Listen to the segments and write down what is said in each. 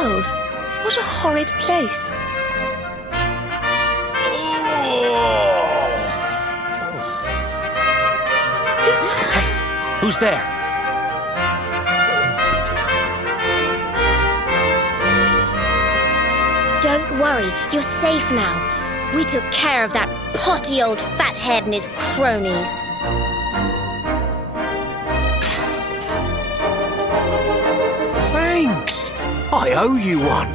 smells. What a horrid place. Hey, who's there? Don't worry, you're safe now. We took care of that potty old fathead and his cronies. Thanks. I owe you one.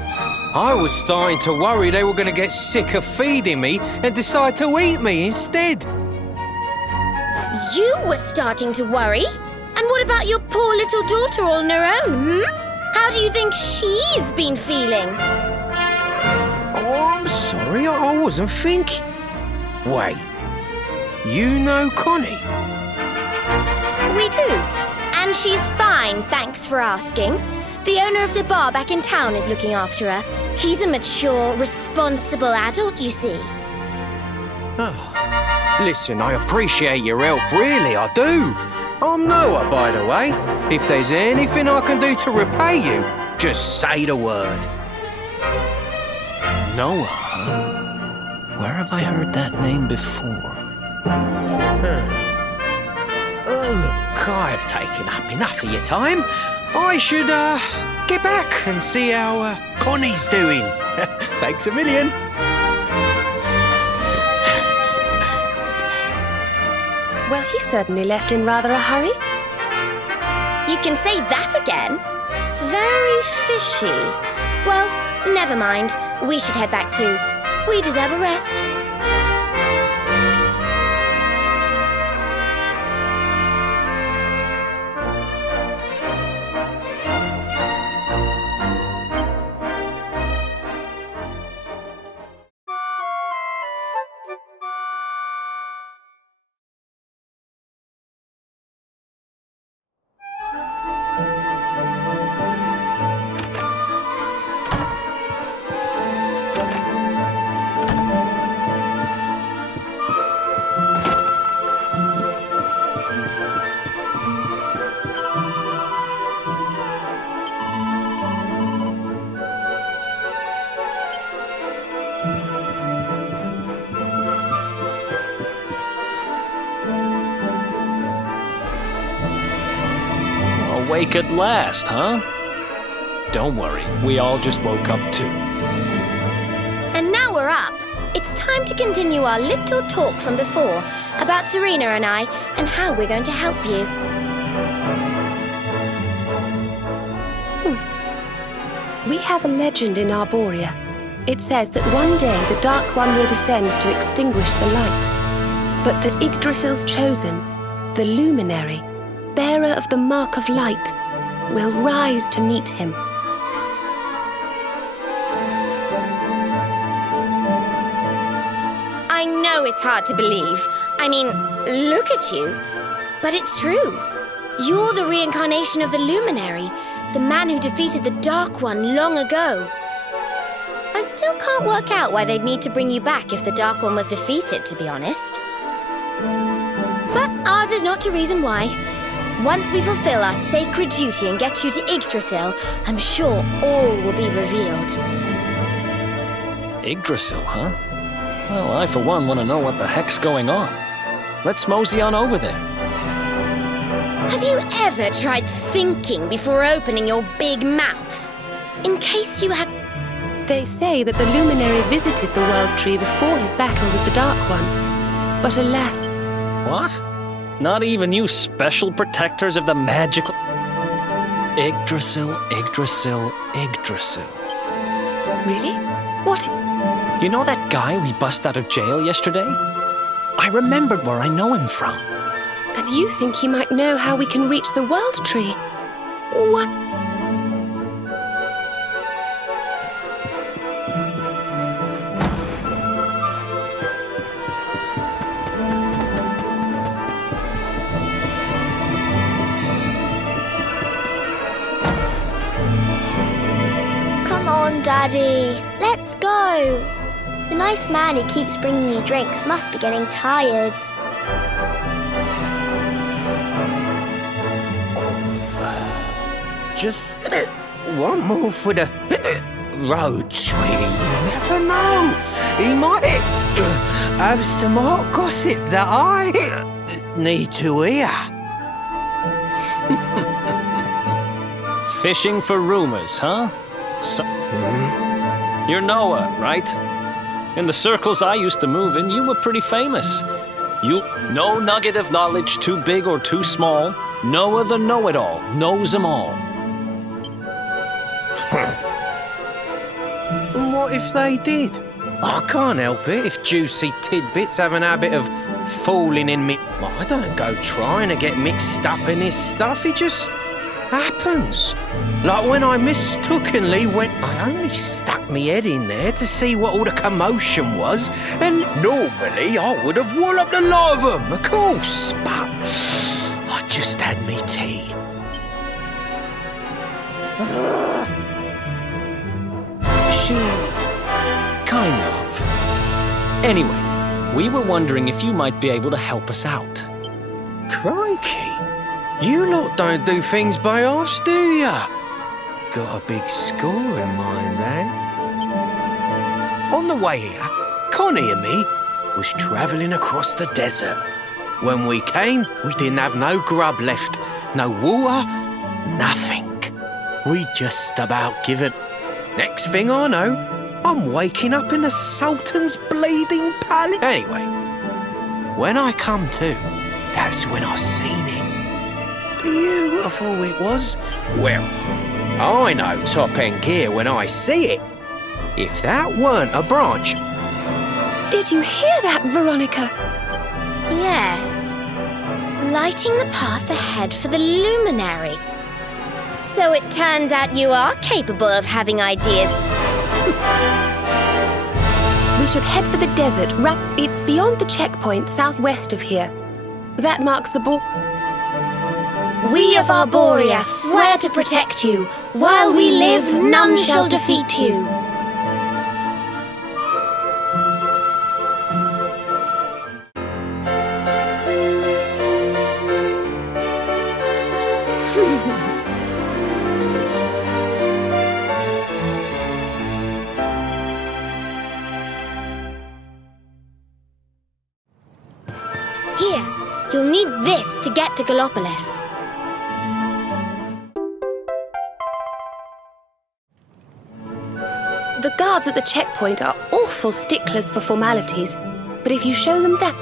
I was starting to worry they were going to get sick of feeding me and decide to eat me instead. You were starting to worry? And what about your poor little daughter all on her own, How do you think she's been feeling? Oh, I'm sorry, I wasn't thinking. Wait, you know Connie? We do. And she's fine, thanks for asking. The owner of the bar back in town is looking after her. He's a mature, responsible adult, you see. Oh. Listen, I appreciate your help, really, I do. I'm Noah, by the way. If there's anything I can do to repay you, just say the word. Noah, huh? Where have I heard that name before? Look, I've taken up enough of your time. I should, get back and see how, Connie's doing. Thanks a million. Well, he certainly left in rather a hurry. You can say that again? Very fishy. Well, never mind. We should head back too. We deserve a rest. Awake at last, huh? Don't worry, we all just woke up too. And now we're up. It's time to continue our little talk from before about Serena and I and how we're going to help you. We have a legend in Arborea. It says that one day the Dark One will descend to extinguish the light, but that Yggdrasil's chosen, the Luminary, bearer of the Mark of Light, will rise to meet him. I know it's hard to believe. I mean, look at you. But it's true. You're the reincarnation of the Luminary, the man who defeated the Dark One long ago. I still can't work out why they'd need to bring you back if the Dark One was defeated, to be honest. But ours is not to reason why. Once we fulfill our sacred duty and get you to Yggdrasil, I'm sure all will be revealed. Yggdrasil, huh? Well, I for one want to know what the heck's going on. Let's mosey on over there. Have you ever tried thinking before opening your big mouth? In case you had... They say that the Luminary visited the World Tree before his battle with the Dark One. But alas... What? Not even you special protectors of the magical... Yggdrasil, Yggdrasil, Yggdrasil. Really? What? You know that guy we bust out of jail yesterday? I remembered where I know him from. And you think he might know how we can reach the World Tree? What? Come on, Daddy. Let's go. The nice man who keeps bringing you drinks must be getting tired. Just one more for the road, sweetie. You never know. He might have some hot gossip that I need to hear. Fishing for rumors, huh? You're Noah, right? In the circles I used to move in, you were pretty famous. No nugget of knowledge too big or too small. Noah the know-it-all knows them all. And what if they did? I can't help it if juicy tidbits have an habit of falling in me. Well, I don't go trying to get mixed up in this stuff, it just happens. Like when I mistakenly went, I only stuck me head in there to see what all the commotion was, and normally I would have walloped a lot of them, of course, but I just had me tea. She... kind of. Anyway, we were wondering if you might be able to help us out. Crikey, you lot don't do things by halves, do ya? Got a big score in mind, eh? On the way here, Connie and me was travelling across the desert. When we came, we didn't have no grub left, no water, nothing. We just about given. Next thing I know, I'm waking up in the Sultan's bleeding palace. Anyway, when I come to, that's when I seen it. Beautiful it was. Well, I know top-end gear when I see it. If that weren't a branch... Did you hear that, Veronica? Yes. Lighting the path ahead for the luminary. So it turns out you are capable of having ideas. We should head for the desert. It's beyond the checkpoint southwest of here. That marks the We of Arborea swear to protect you. While we live, none shall defeat you. Here, you'll need this to get to Gallopolis. The guards at the checkpoint are awful sticklers for formalities, but if you show them that...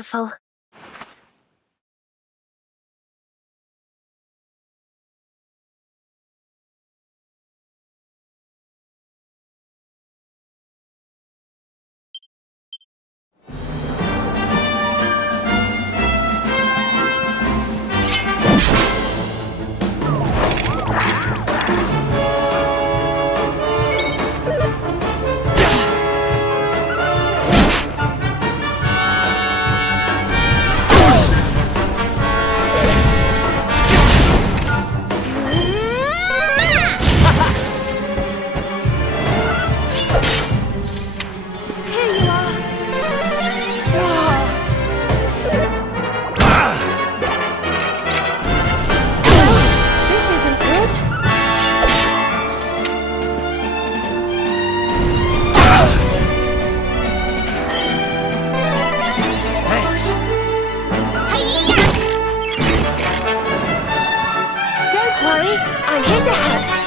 wonderful. I'm here to help.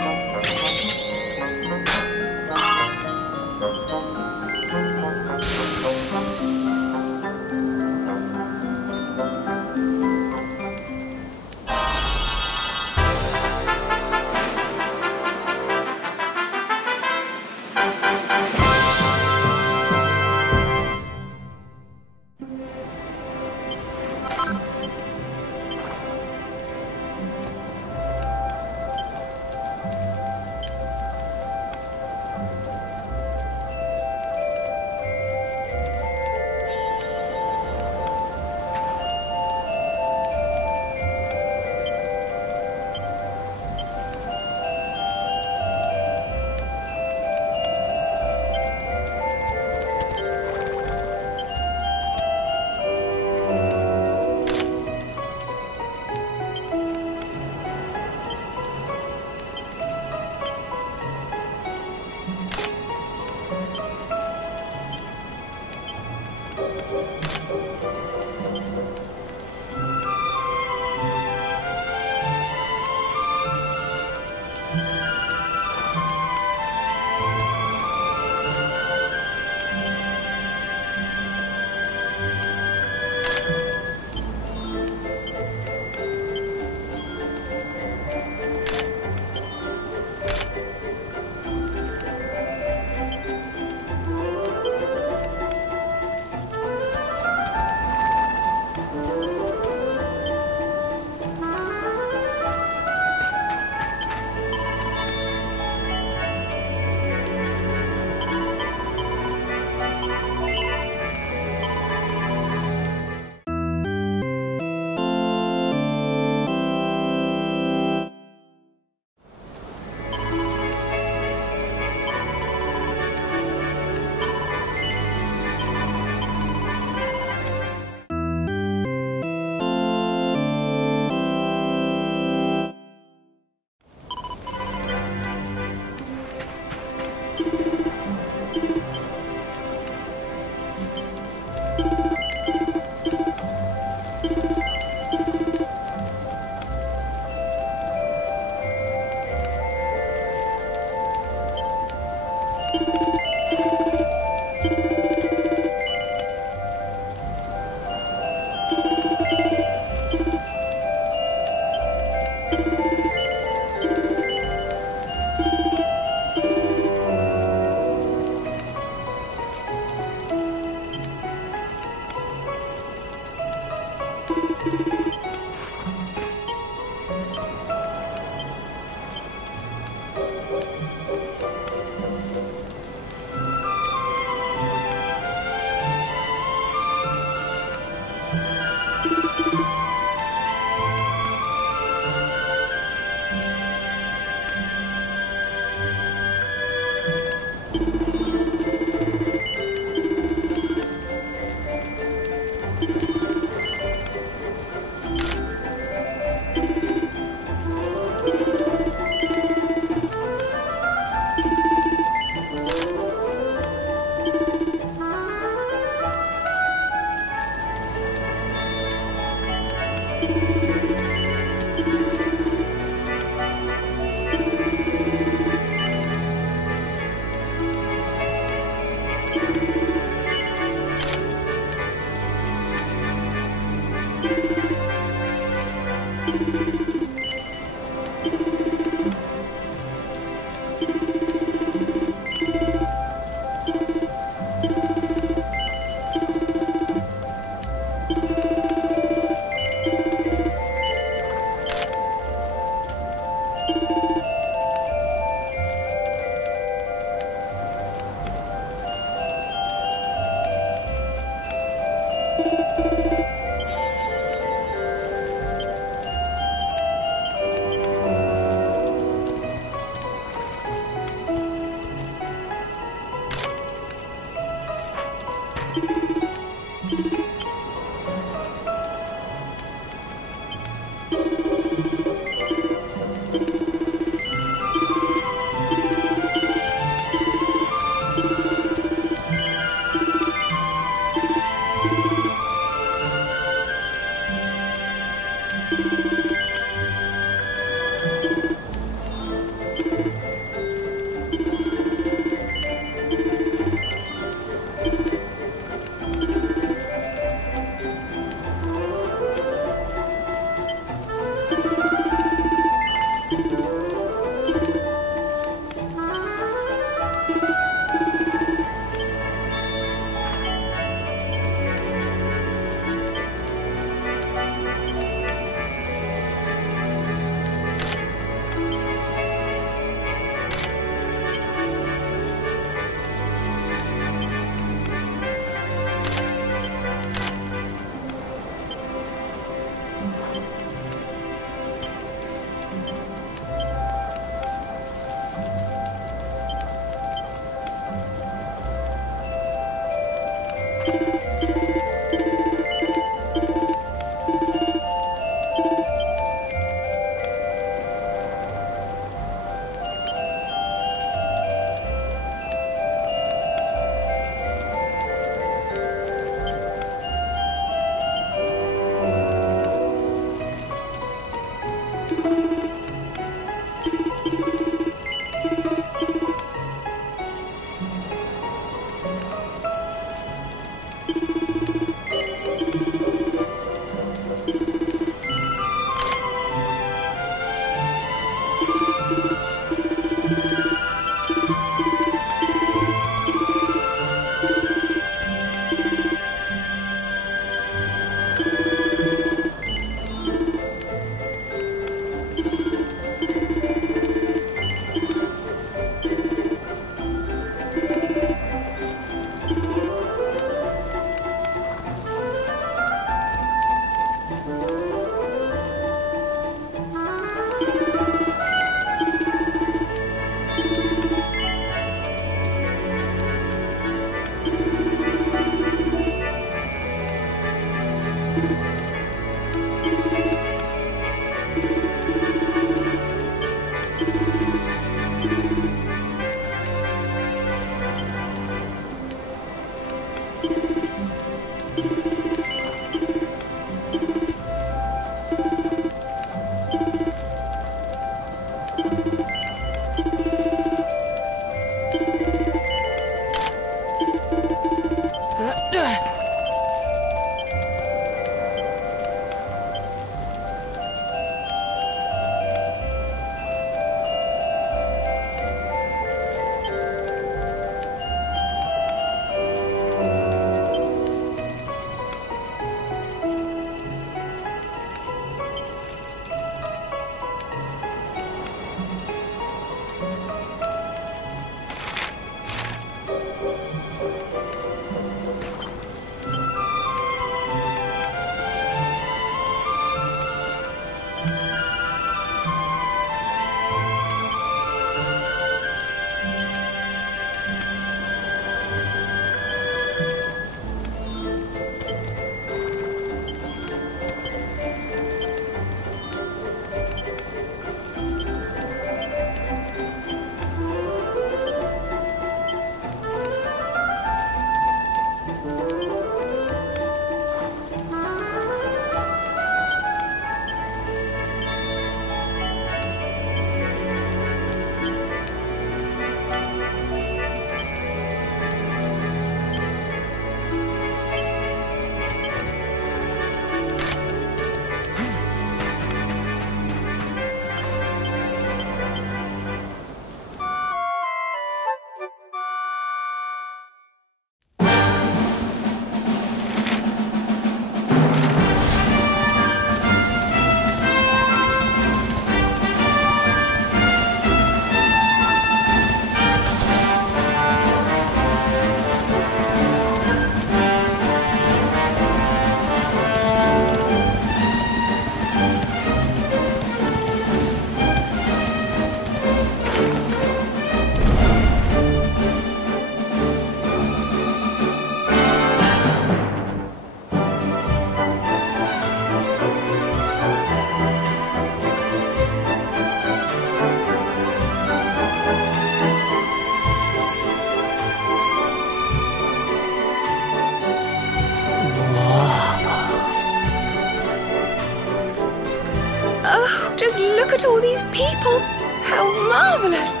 Just look at all these people! How marvellous!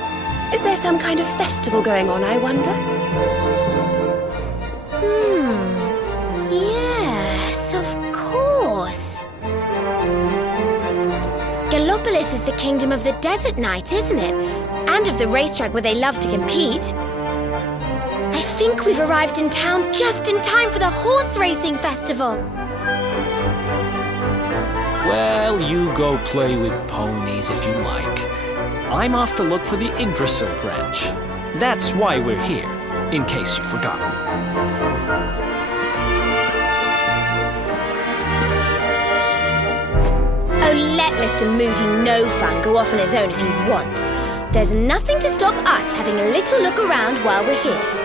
Is there some kind of festival going on, I wonder? Yes, of course. Gallopolis is the kingdom of the desert knight, isn't it? And of the racetrack where they love to compete. I think we've arrived in town just in time for the horse racing festival. Well, you go play with ponies if you like. I'm off to look for the Yggdrasil branch. That's why we're here, in case you've forgotten. Oh, let Mr. Moody No Fun go off on his own if he wants. There's nothing to stop us having a little look around while we're here.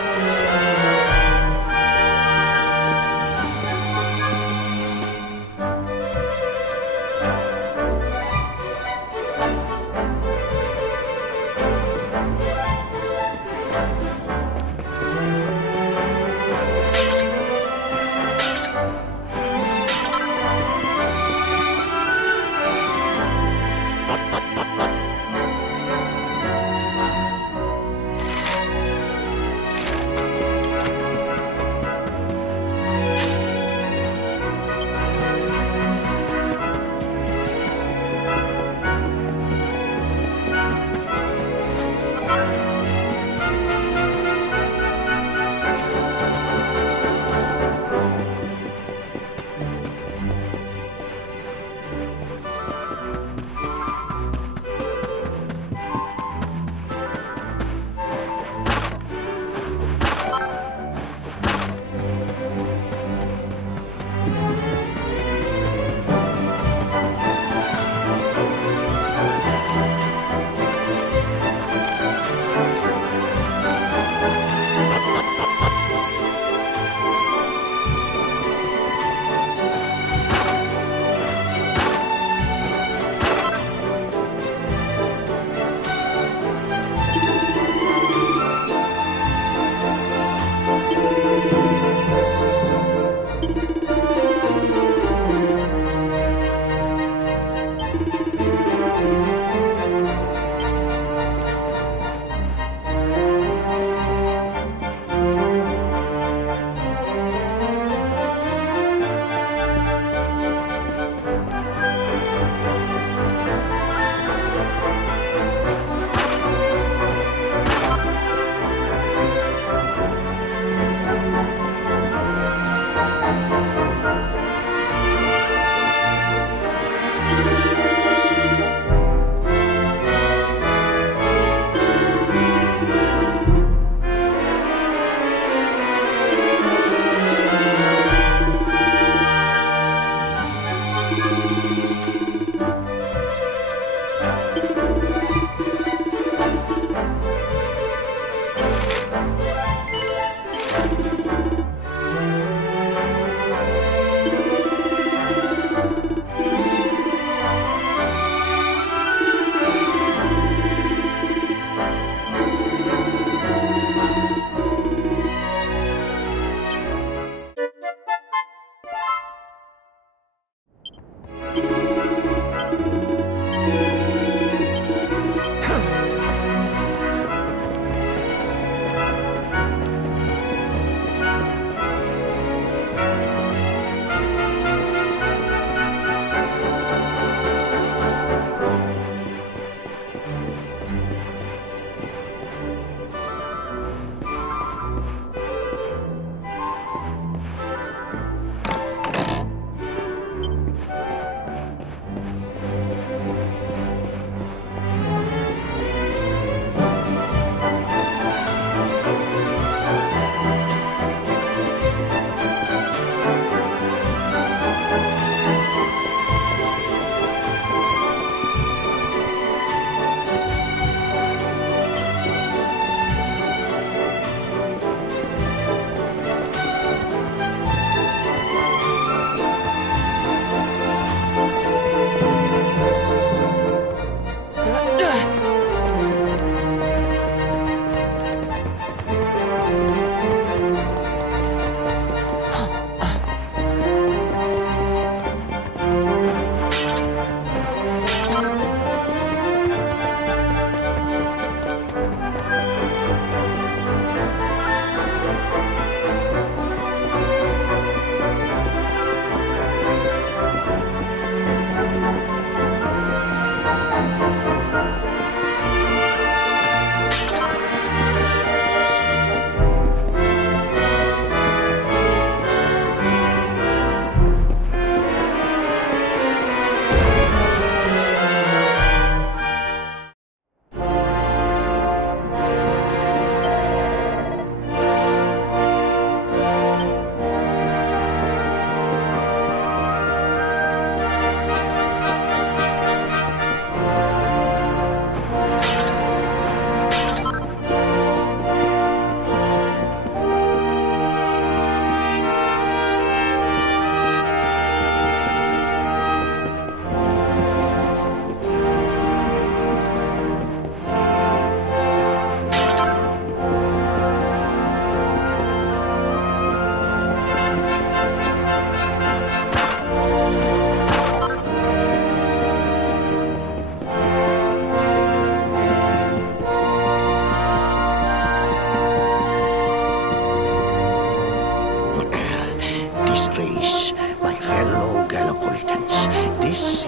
Faris, my fellow Gallipolitans, this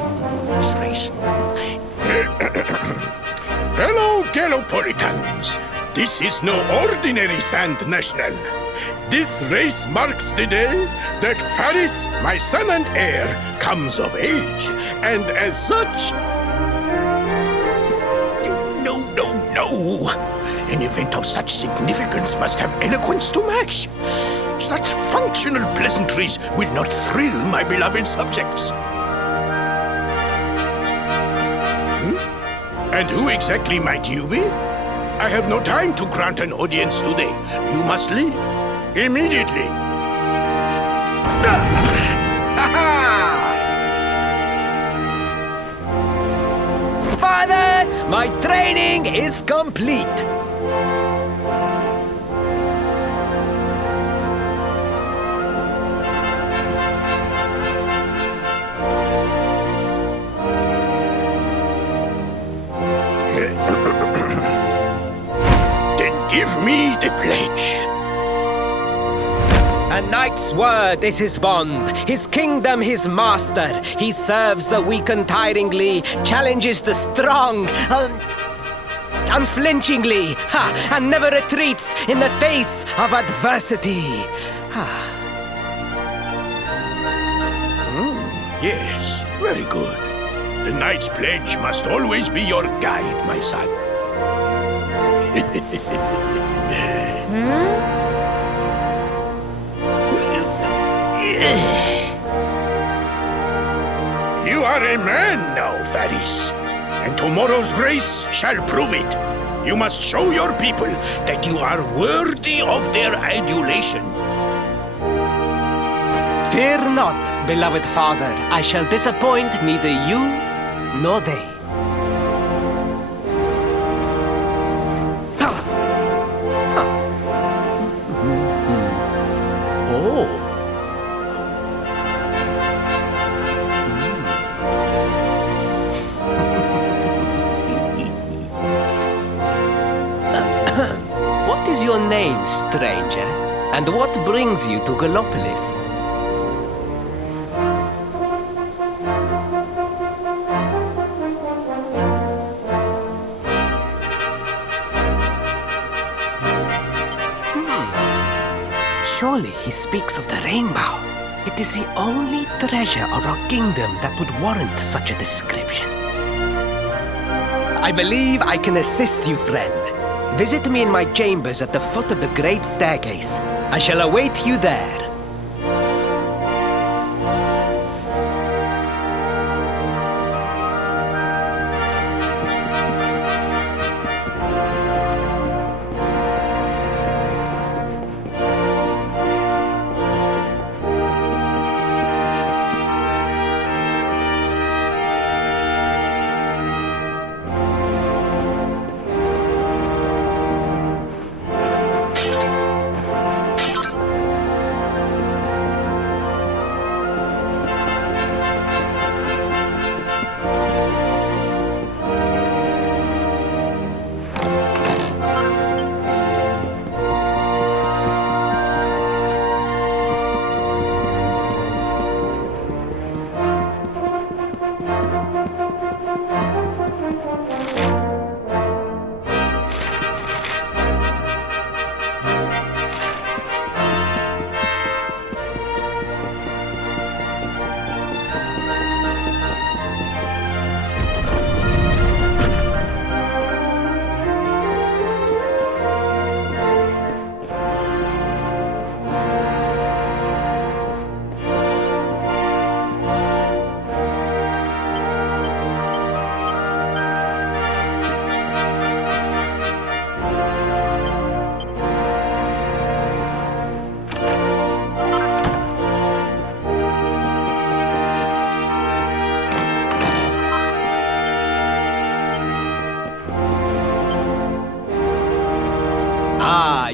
race. Fellow Gallipolitans, this is no ordinary Sand National. This race marks the day that Faris, my son and heir, comes of age, and as such... No! An event of such significance must have eloquence to match. Such functional pleasantries will not thrill my beloved subjects. And who exactly might you be? I have no time to grant an audience today. You must leave. Immediately. Father, my training is complete. Then give me the pledge. A knight's word is his bond, his kingdom his master. He serves the weak untiringly, challenges the strong unflinchingly, and never retreats in the face of adversity. Yes, very good. The knight's pledge must always be your guide, my son. You are a man now, Faris, and tomorrow's race shall prove it. You must show your people that you are worthy of their adulation. Fear not, beloved father. I shall disappoint neither you nor they. What is your name, stranger? And what brings you to Gallopolis? Surely he speaks of the rainbow. It is the only treasure of our kingdom that would warrant such a description. I believe I can assist you, friend. Visit me in my chambers at the foot of the great staircase. I shall await you there.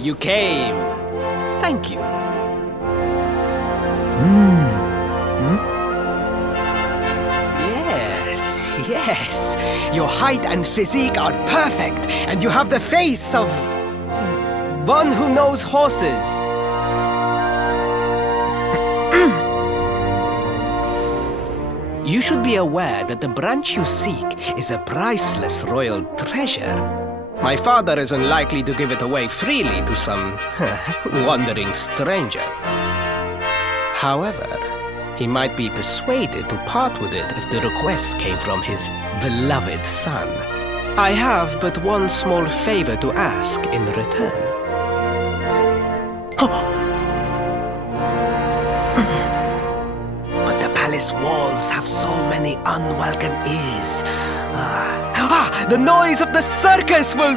You came. Thank you. Yes. Your height and physique are perfect, and you have the face of one who knows horses. You should be aware that the branch you seek is a priceless royal treasure. My father is unlikely to give it away freely to some wandering stranger. However, he might be persuaded to part with it if the request came from his beloved son. I have but one small favor to ask in return. But the palace walls have so many unwelcome ears. The noise of the circus will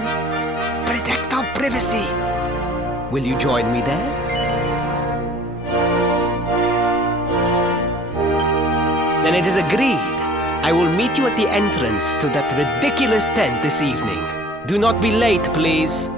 Protect our privacy. Will you join me there? Then it is agreed. I will meet you at the entrance to that ridiculous tent this evening. Do not be late, please.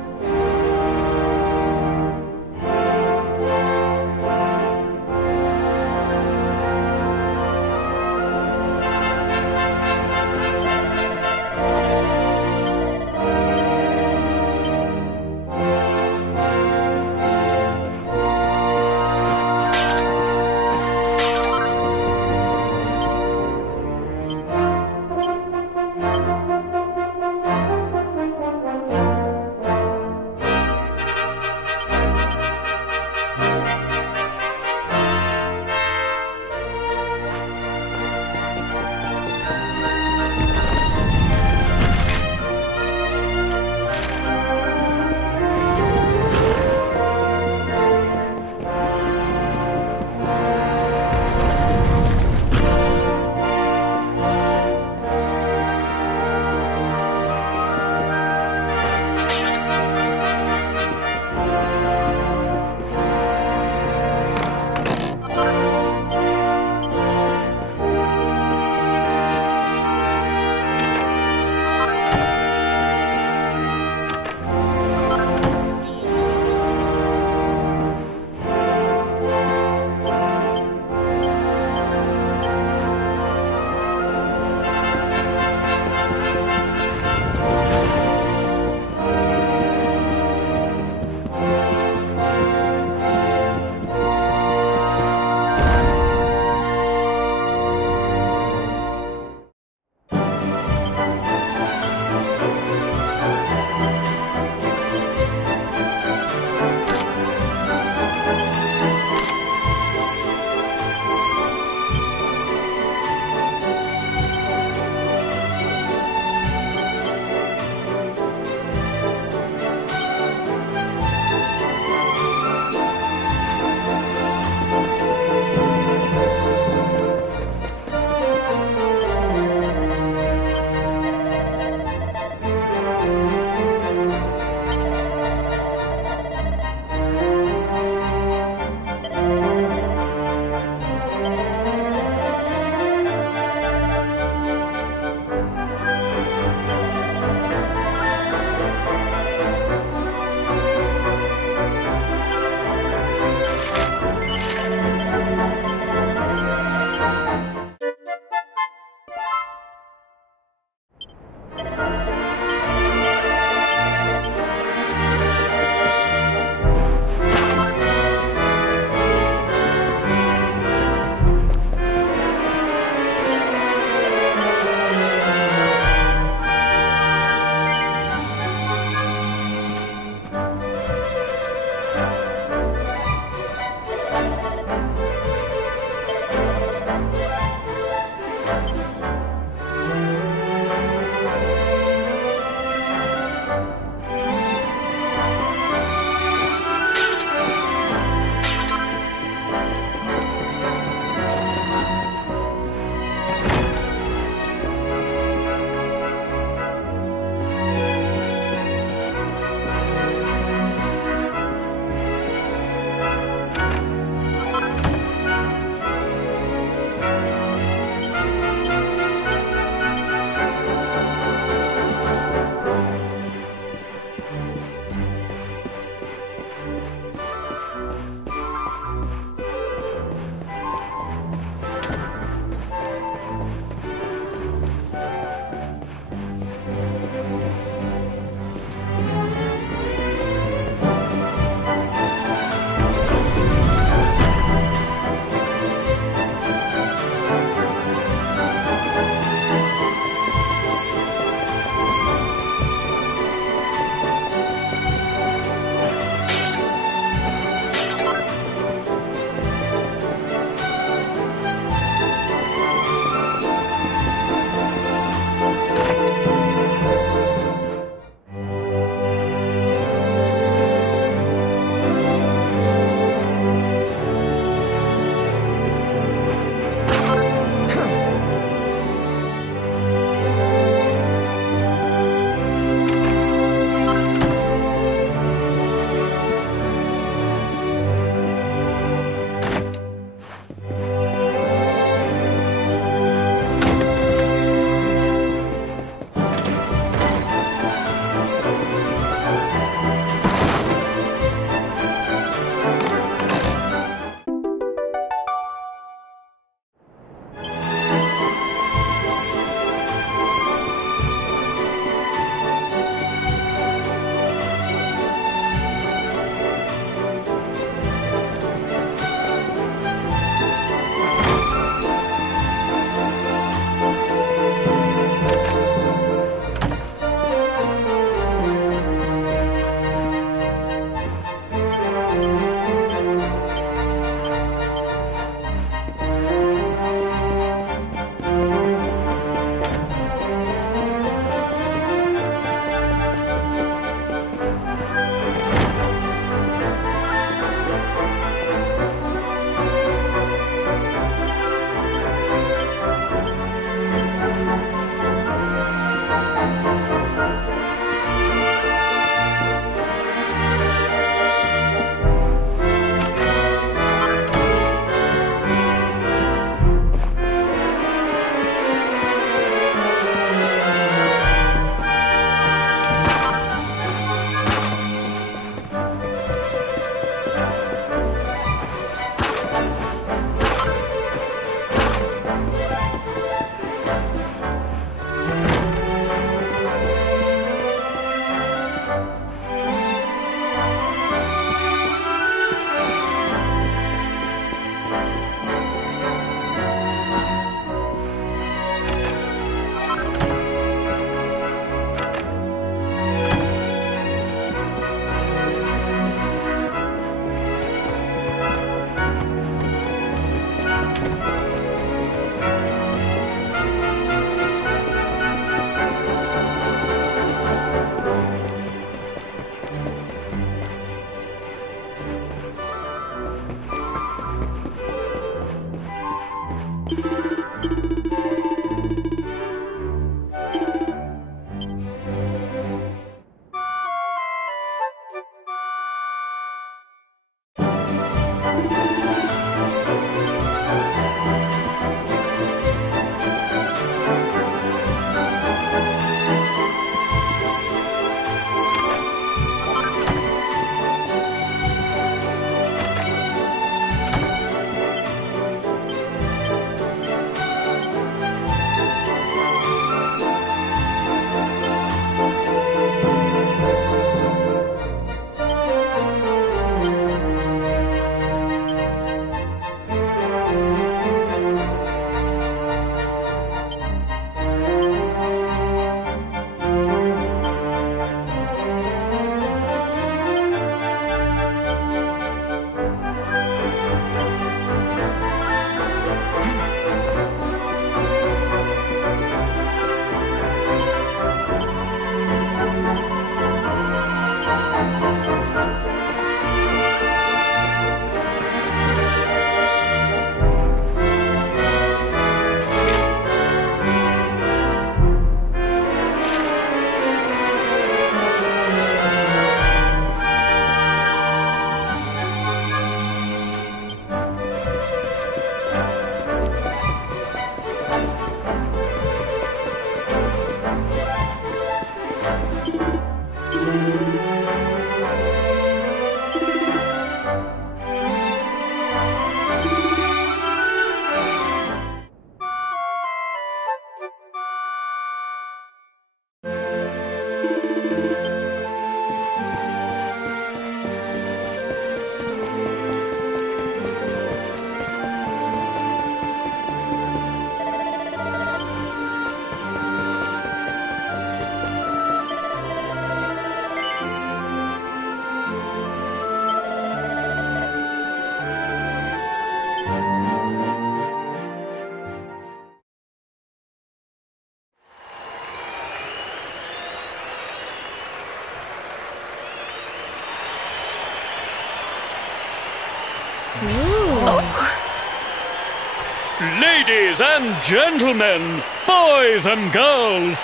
Ladies and gentlemen, boys and girls,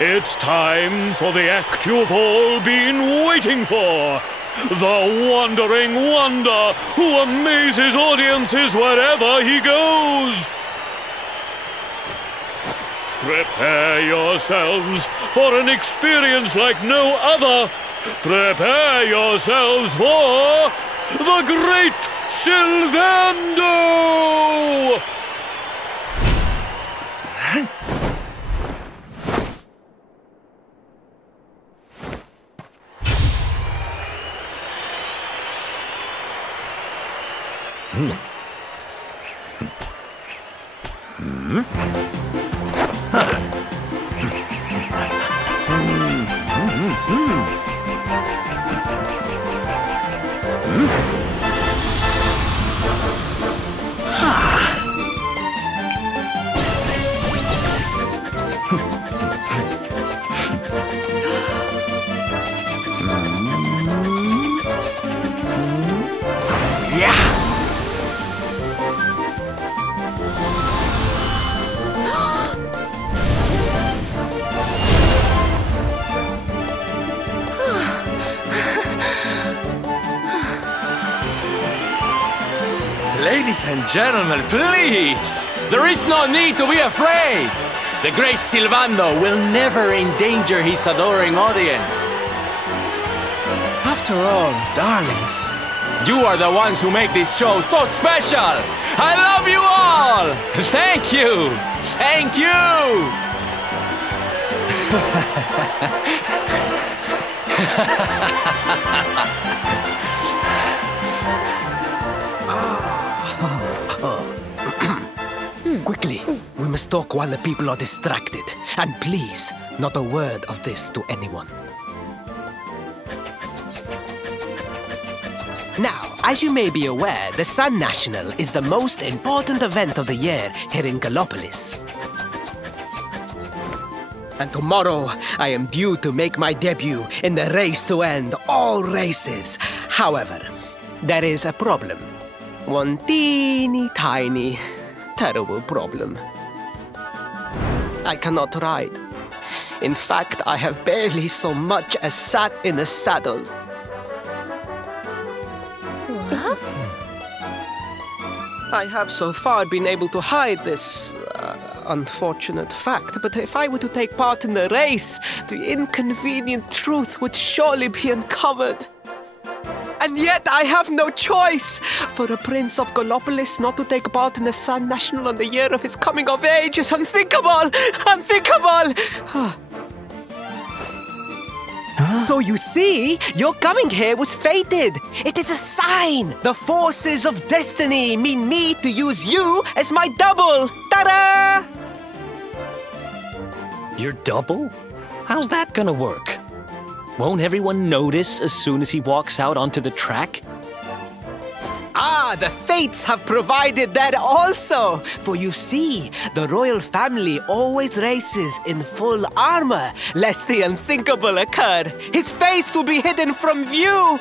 it's time for the act you've all been waiting for. The Wandering Wonder who amazes audiences wherever he goes. Prepare yourselves for an experience like no other. Prepare yourselves for the Great Sylvando! Ladies and gentlemen, please! There is no need to be afraid! The great Sylvando will never endanger his adoring audience. After all, darlings, you are the ones who make this show so special! I love you all! Thank you! Thank you! Quickly, we must talk while the people are distracted. And please, not a word of this to anyone. Now, as you may be aware, the Sun National is the most important event of the year here in Gallopolis. And tomorrow, I am due to make my debut in the race to end all races. However, there is a problem. One teeny tiny, terrible problem. I cannot ride. In fact, I have barely so much as sat in a saddle. What? I have so far been able to hide this unfortunate fact, but if I were to take part in the race, the inconvenient truth would surely be uncovered. And yet I have no choice! For a prince of Gallopolis not to take part in the Sun National on the year of his coming of age is unthinkable! Unthinkable! So you see, your coming here was fated! It is a sign! The forces of destiny mean me to use you as my double! Ta-da! Your double? How's that gonna work? Won't everyone notice as soon as he walks out onto the track? Ah, the fates have provided that also! For you see, the royal family always races in full armor, lest the unthinkable occur. His face will be hidden from view!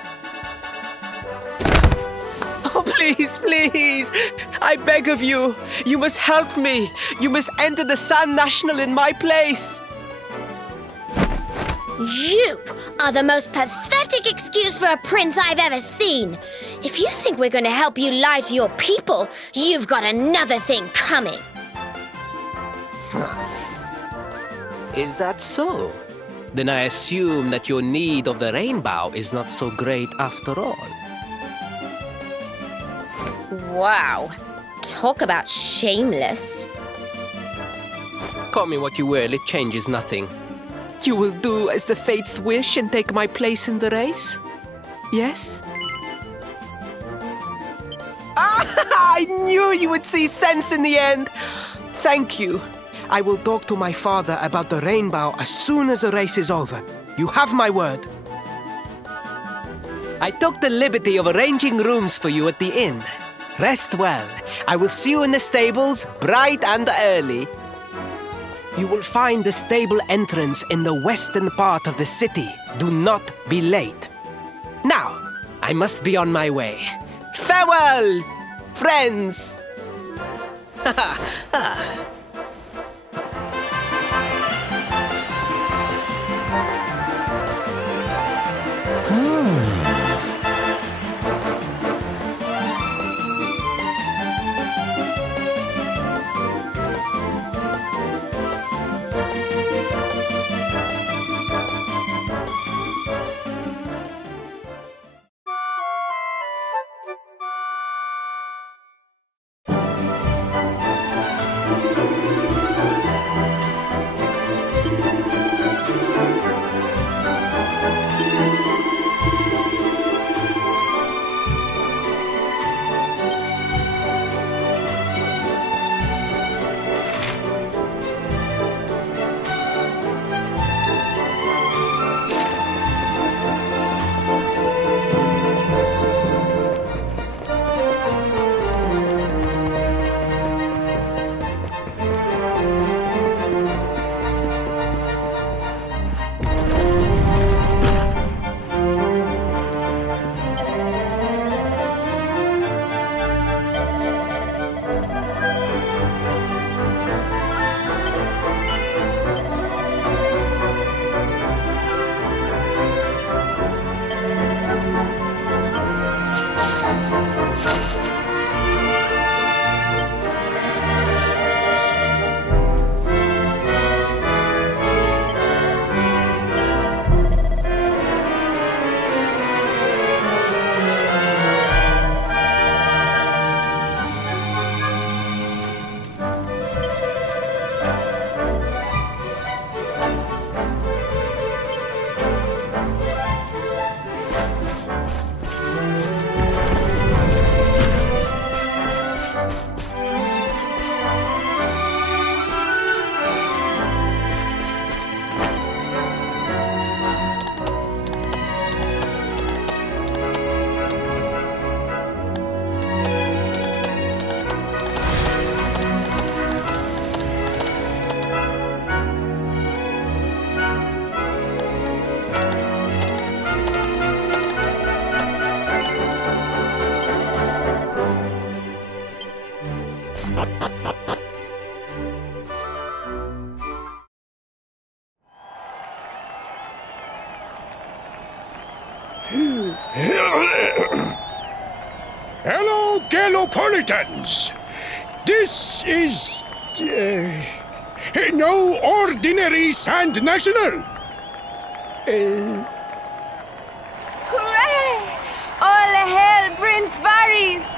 Oh, please, please! I beg of you, you must help me! You must enter the Sun National in my place! You are the most pathetic excuse for a prince I've ever seen. If you think we're going to help you lie to your people, you've got another thing coming. Is that so? Then I assume that your need of the rainbow is not so great after all. Wow. Talk about shameless. Call me what you will, it changes nothing. You will do as the fates wish and take my place in the race? Yes? I knew you would see sense in the end! Thank you. I will talk to my father about the rainbow as soon as the race is over. You have my word. I took the liberty of arranging rooms for you at the inn. Rest well. I will see you in the stables, bright and early. You will find the stable entrance in the western part of the city. Do not be late. Now, I must be on my way. Farewell, friends! Hello, Galopolitans! This is... no ordinary Sand National! Hooray! All hail Prince Faris!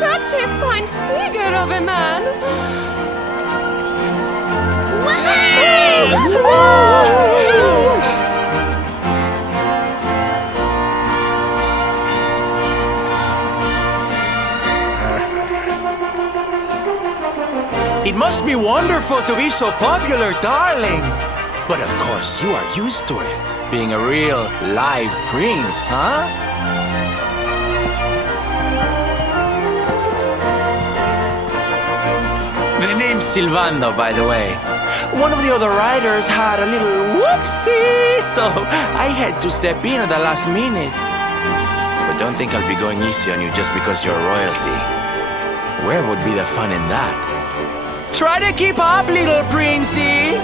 Such a fine figure of a man. It must be wonderful to be so popular, darling. But of course, you are used to it. Being a real live prince, huh? The name's Sylvando, by the way. One of the other riders had a little whoopsie, so I had to step in at the last minute. But don't think I'll be going easy on you just because you're royalty. Where would be the fun in that? Try to keep up, little princey!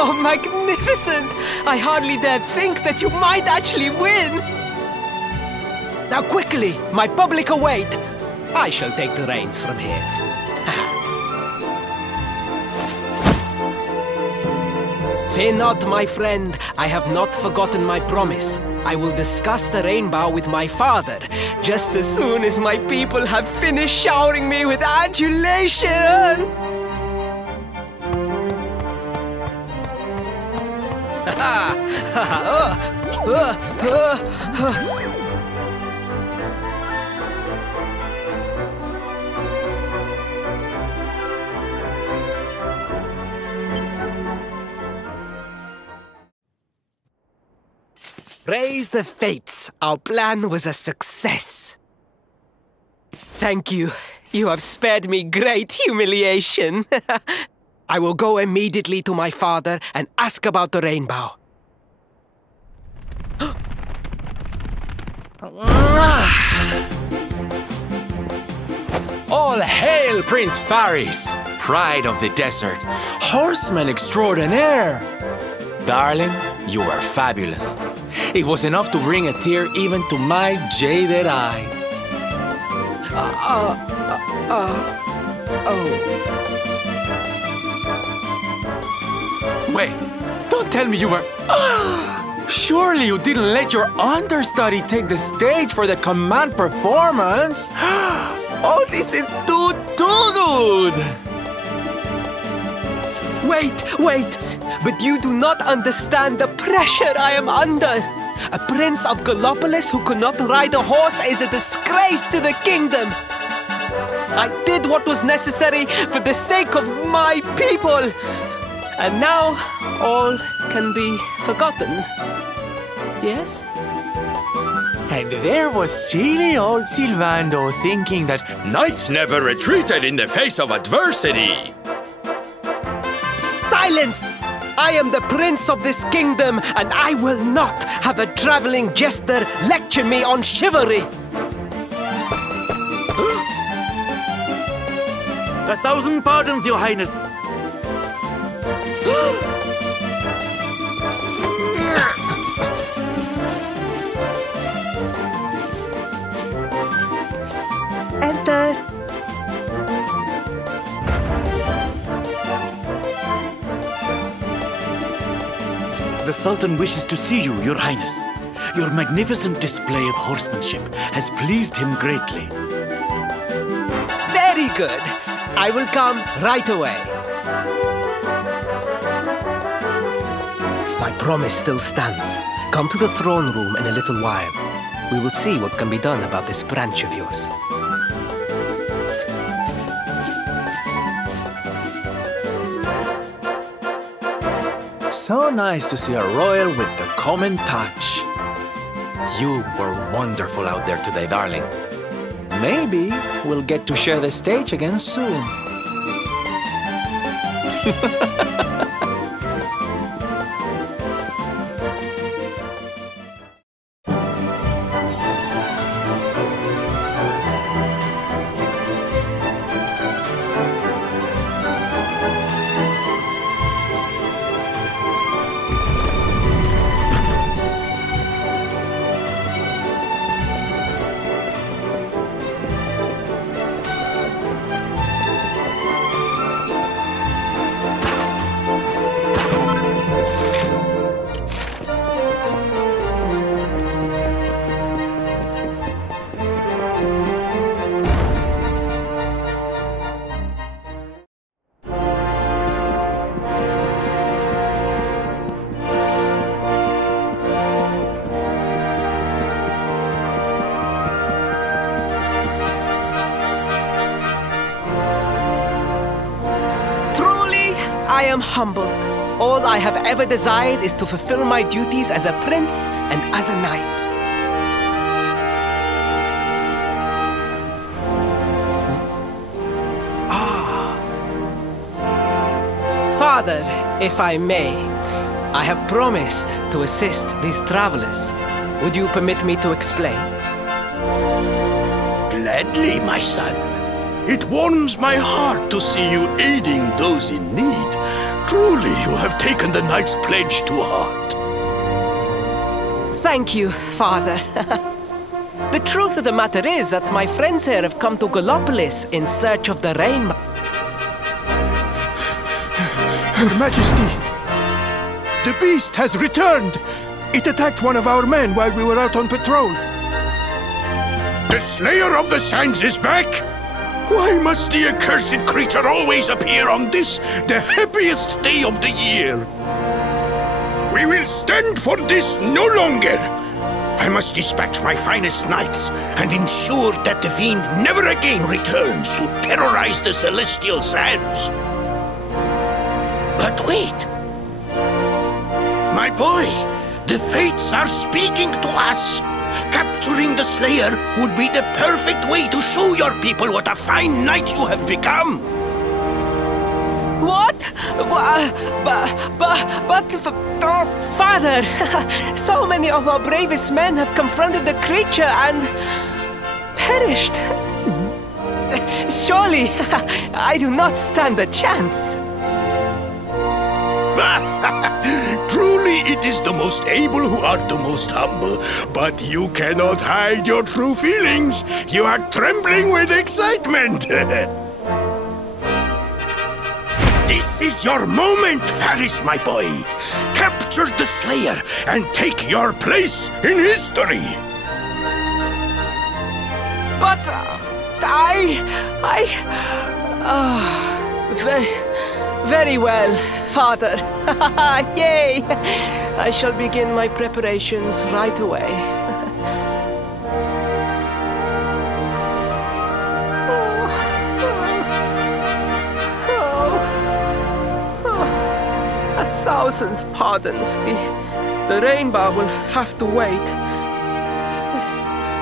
Oh, magnificent! I hardly dare think that you might actually win! Now quickly, my public await! I shall take the reins from here. Fear not, my friend. I have not forgotten my promise. I will discuss the rainbow with my father, just as soon as my people have finished showering me with adulation! Praise the fates, our plan was a success. Thank you. You have spared me great humiliation. I will go immediately to my father and ask about the rainbow. All hail Prince Faris, pride of the desert, horseman extraordinaire. Darling, you are fabulous. It was enough to bring a tear even to my jaded eye. Wait, don't tell me you were... Surely you didn't let your understudy take the stage for the command performance? Oh, this is too good! Wait! But you do not understand the pressure I am under. A prince of Gallopolis who could not ride a horse is a disgrace to the kingdom. I did what was necessary for the sake of my people. And now all can be forgotten. Yes? And there was silly old Sylvando thinking that knights never retreated in the face of adversity. Silence! I am the prince of this kingdom, and I will not have a traveling jester lecture me on chivalry. 1,000 pardons, Your Highness. Enter. The Sultan wishes to see you, Your Highness. Your magnificent display of horsemanship has pleased him greatly. Very good. I will come right away. My promise still stands. Come to the throne room in a little while. We will see what can be done about this branch of yours. So nice to see a royal with the common touch. You were wonderful out there today, darling. Maybe we'll get to share the stage again soon. I am humbled. All I have ever desired is to fulfill my duties as a prince and as a knight. Father, if I may, I have promised to assist these travelers. Would you permit me to explain? Gladly, my son. It warms my heart to see you aiding those in need. Truly, you have taken the knight's pledge to heart. Thank you, Father. The truth of the matter is that my friends here have come to Gallopolis in search of the rainbow. Your Majesty, the beast has returned. It attacked one of our men while we were out on patrol. The Slayer of the Sands is back? Why must the accursed creature always appear on this, the happiest day of the year? We will stand for this no longer. I must dispatch my finest knights and ensure that the fiend never again returns to terrorize the celestial sands. But wait! My boy, the fates are speaking to us. Capturing the Slayer would be the perfect way to show your people what a fine knight you have become. What? Oh, Father, so many of our bravest men have confronted the creature and perished. Surely, I do not stand a chance. Truly, it is the most able who are the most humble. But you cannot hide your true feelings. You are trembling with excitement. This is your moment, Faris, my boy. Capture the Slayer and take your place in history. But very well, Father. Yay! I shall begin my preparations right away. A thousand pardons. The rainbow will have to wait.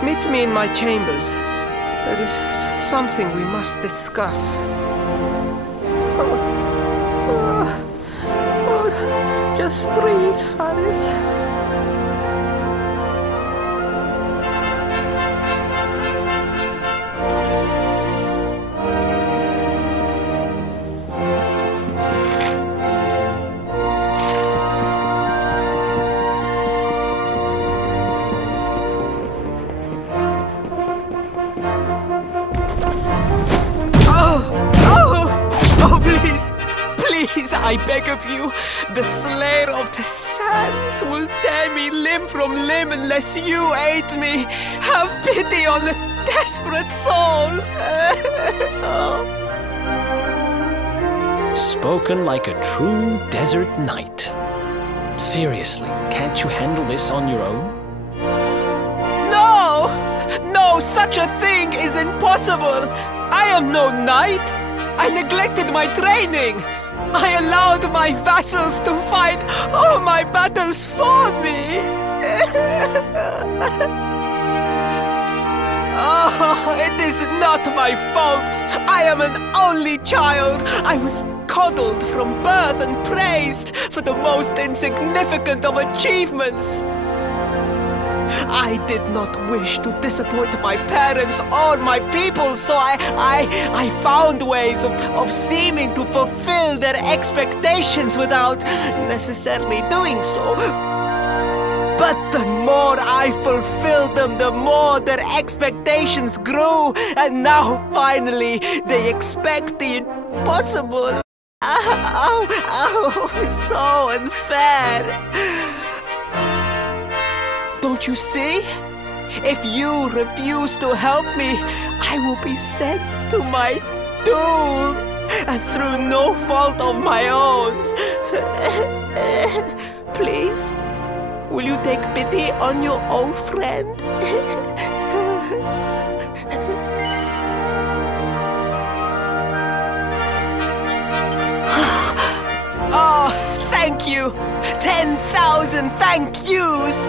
Meet me in my chambers. There is something we must discuss. Just breathe, Faris. Oh, please. Please, I beg of you, the Slayer of the Sands will tear me limb from limb unless you aid me. Have pity on a desperate soul. Spoken like a true desert knight. Seriously, can't you handle this on your own? No! No, such a thing is impossible. I am no knight. I neglected my training. I allowed my vassals to fight all my battles for me. Oh, it is not my fault. I am an only child. I was coddled from birth and praised for the most insignificant of achievements. I did not wish to disappoint my parents or my people, so I found ways of seeming to fulfill their expectations without necessarily doing so. But the more I fulfilled them, the more their expectations grew, and now finally they expect the impossible. Oh, it's so unfair. Don't you see? If you refuse to help me, I will be sent to my doom, and through no fault of my own. Please, will you take pity on your old friend? Oh, thank you! 10,000 thank yous!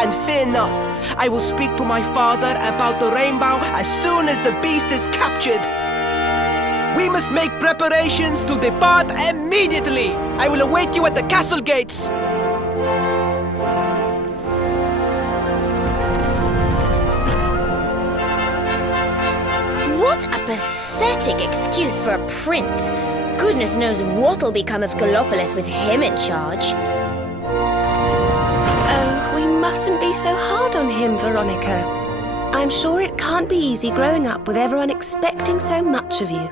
And fear not, I will speak to my father about the rainbow as soon as the beast is captured. We must make preparations to depart immediately. I will await you at the castle gates. What a pathetic excuse for a prince. Goodness knows what'll become of Gallopolis with him in charge. Oh, we mustn't be so hard on him, Veronica. I'm sure it can't be easy growing up with everyone expecting so much of you.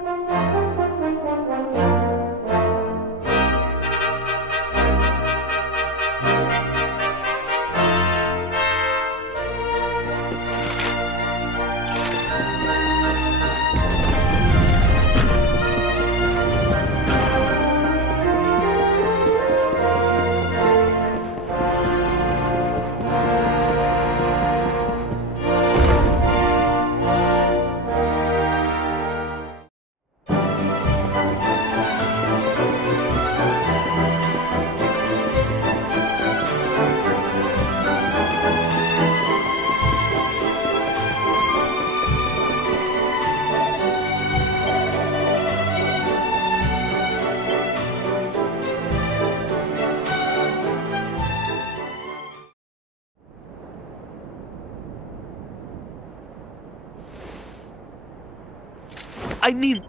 I mean...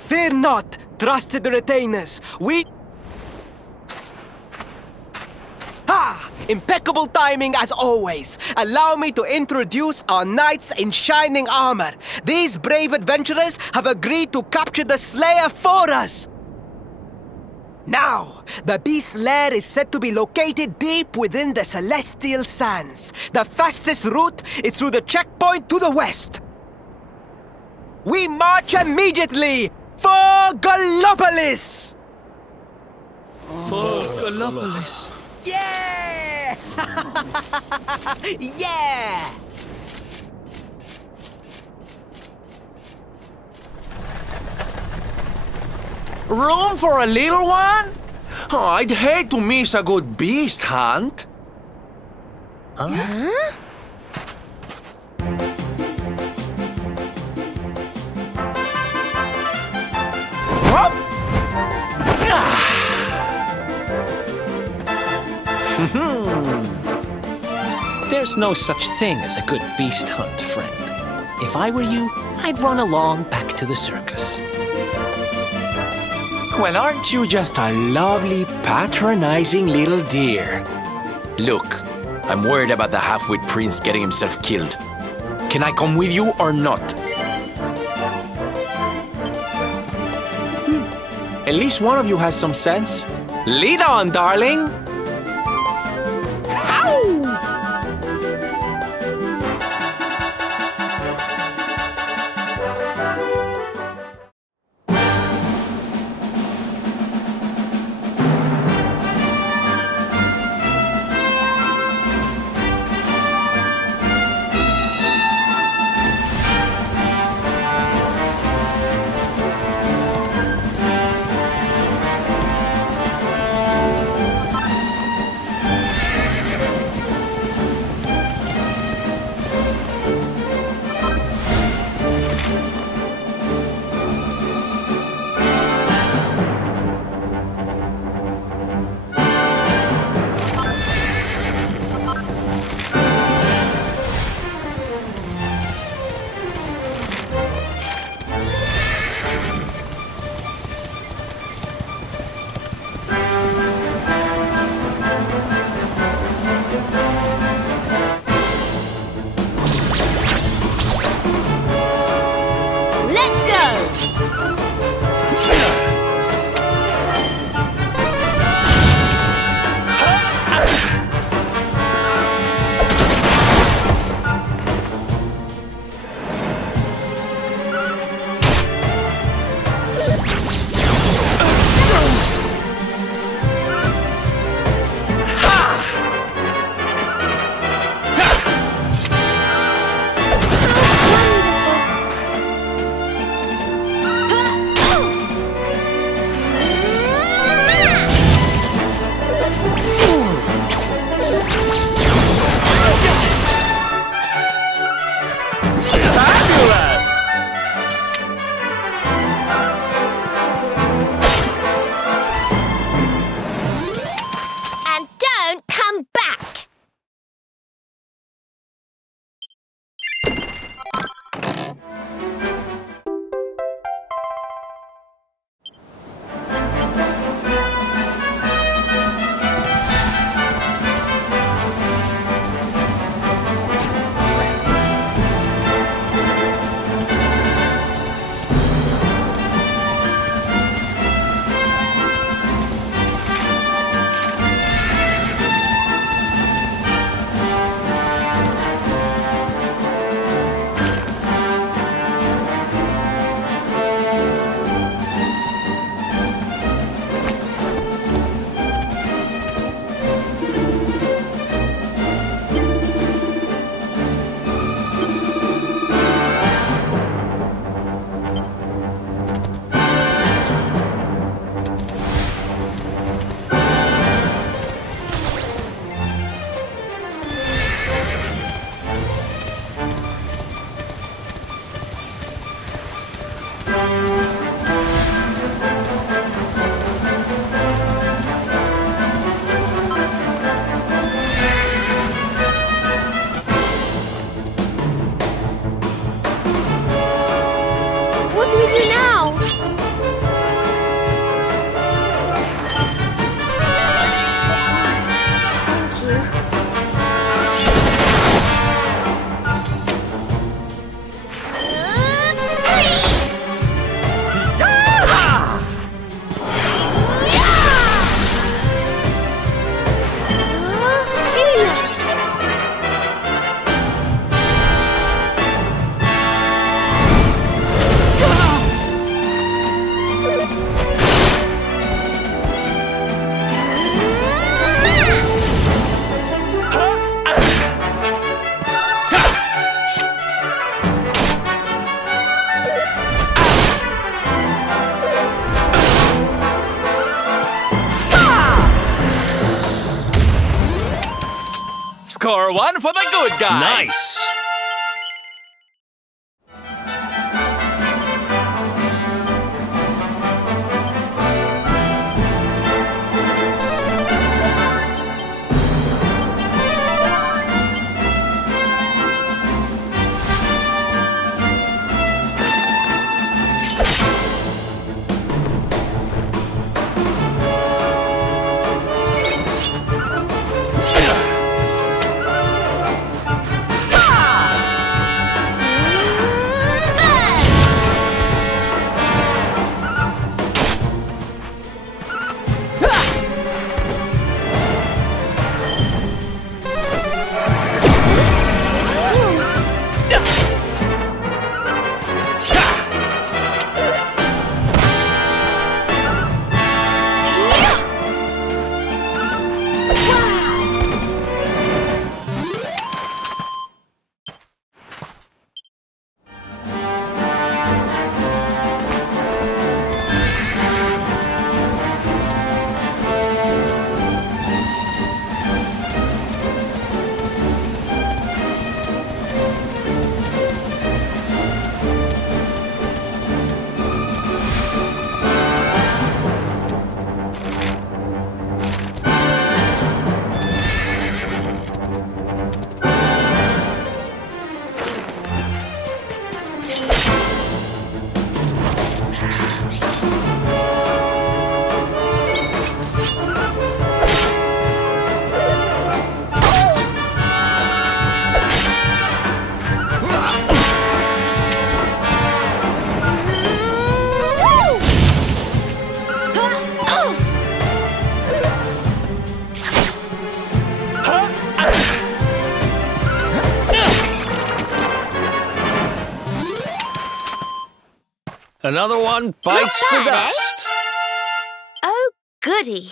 Fear not, trusted retainers. We... Ha! Impeccable timing as always. Allow me to introduce our knights in shining armor. These brave adventurers have agreed to capture the Slayer for us. Now, the beast's lair is said to be located deep within the Celestial Sands. The fastest route is through the checkpoint to the west. We march immediately for Gallopolis! For Gallopolis. Yeah! Yeah! Room for a little one? Oh, I'd hate to miss a good beast hunt. Huh? There's no such thing as a good beast hunt, friend. If I were you, I'd run along back to the circus. Well, aren't you just a lovely, patronizing little dear? Look, I'm worried about the half-wit prince getting himself killed. Can I come with you or not? At least one of you has some sense. Lead on, darling! hardcore one for the good guys. Nice. Another one bites the dust. Oh, goody.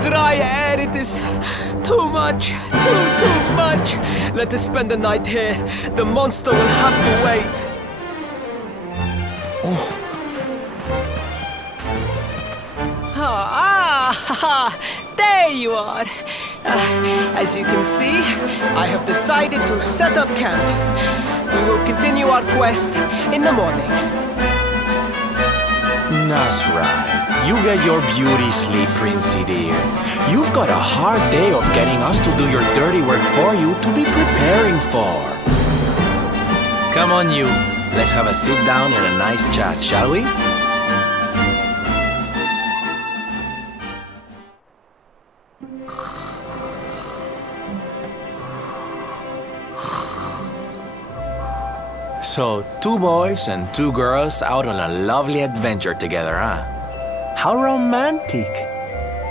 Dry air, it is too much, too much. Let us spend the night here. The monster will have to wait. Oh. There you are. As you can see, I have decided to set up camp. We will continue our quest in the morning. That's right. You get your beauty sleep, Princey dear. You've got a hard day of getting us to do your dirty work for you to be preparing for. Come on, you. Let's have a sit down and a nice chat, shall we? So, 2 boys and 2 girls out on a lovely adventure together, huh? How romantic!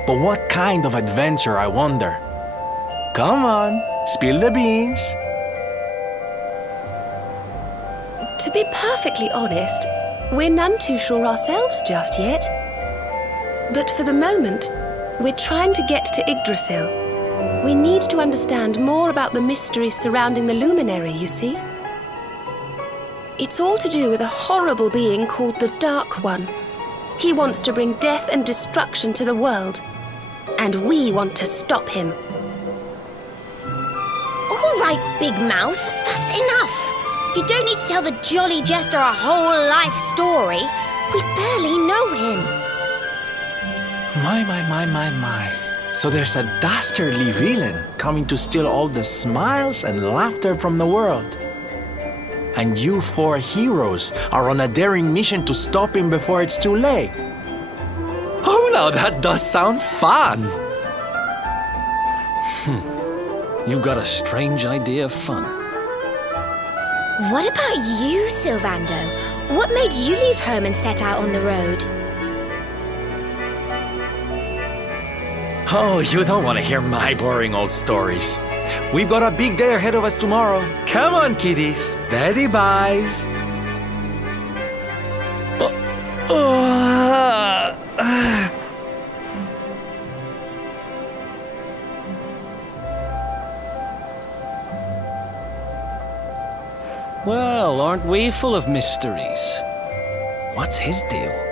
But what kind of adventure, I wonder? Come on, spill the beans. To be perfectly honest, we're none too sure ourselves just yet. But for the moment, we're trying to get to Yggdrasil. We need to understand more about the mysteries surrounding the luminary, you see. It's all to do with a horrible being called the Dark One. He wants to bring death and destruction to the world. And we want to stop him. All right, Big Mouth, that's enough. You don't need to tell the jolly jester a whole life story. We barely know him. My. So there's a dastardly villain coming to steal all the smiles and laughter from the world. And you 4 heroes are on a daring mission to stop him before it's too late. Oh, now that does sound fun. You got a strange idea of fun. What about you, Sylvando? What made you leave home and set out on the road? Oh, you don't want to hear my boring old stories. We've got a big day ahead of us tomorrow. Come on, kiddies. Betty buys. Well, aren't we full of mysteries? What's his deal?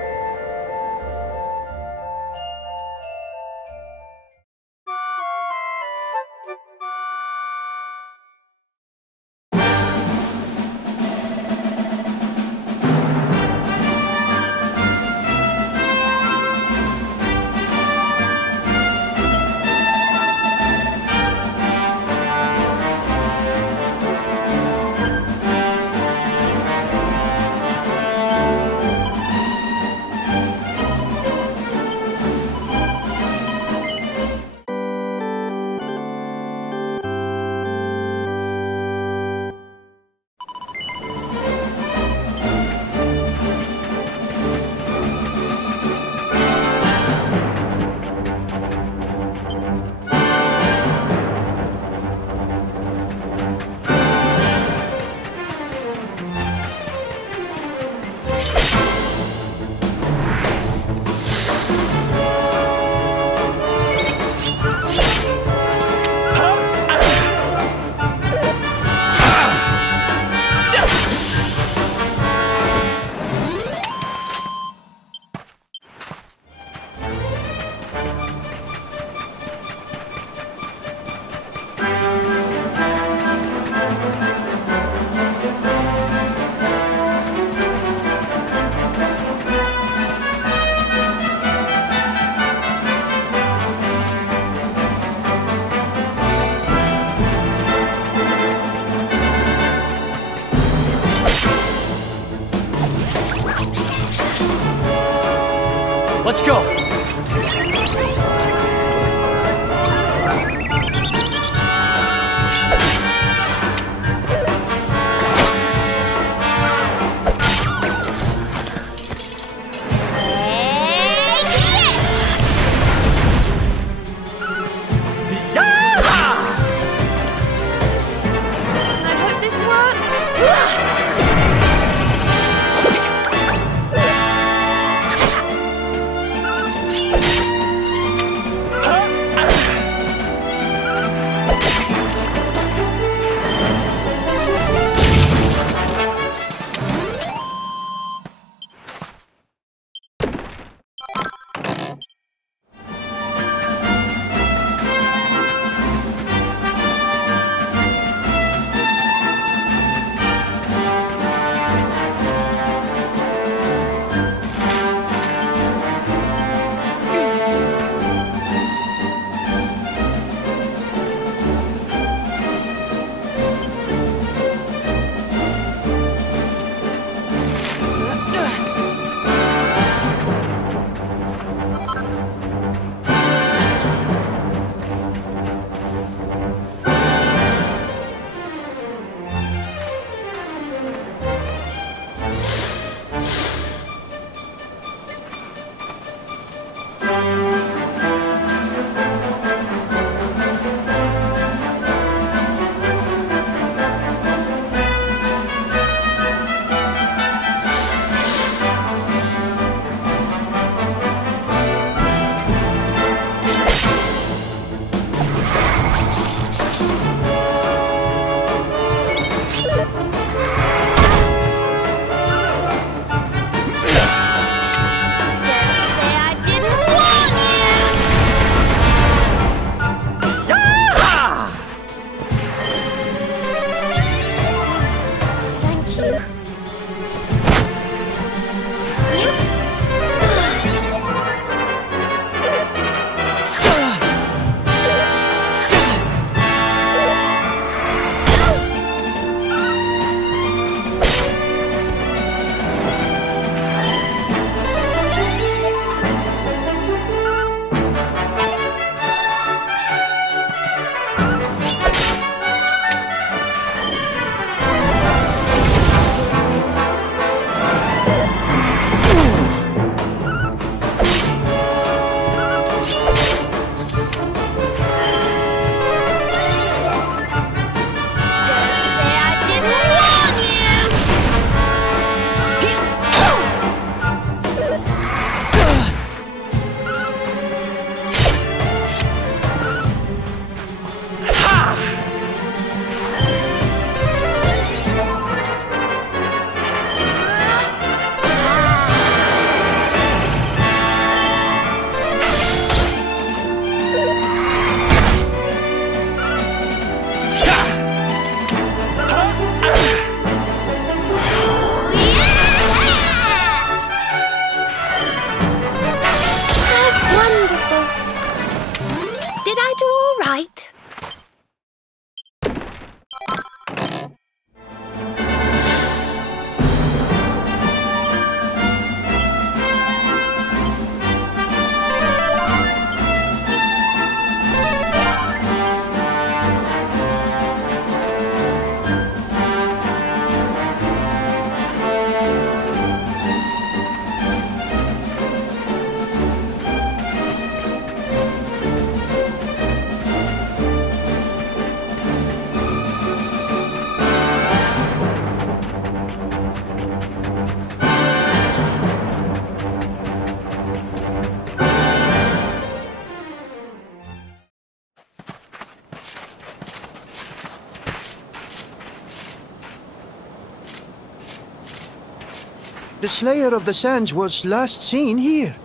The Slayer of the Sands was last seen here.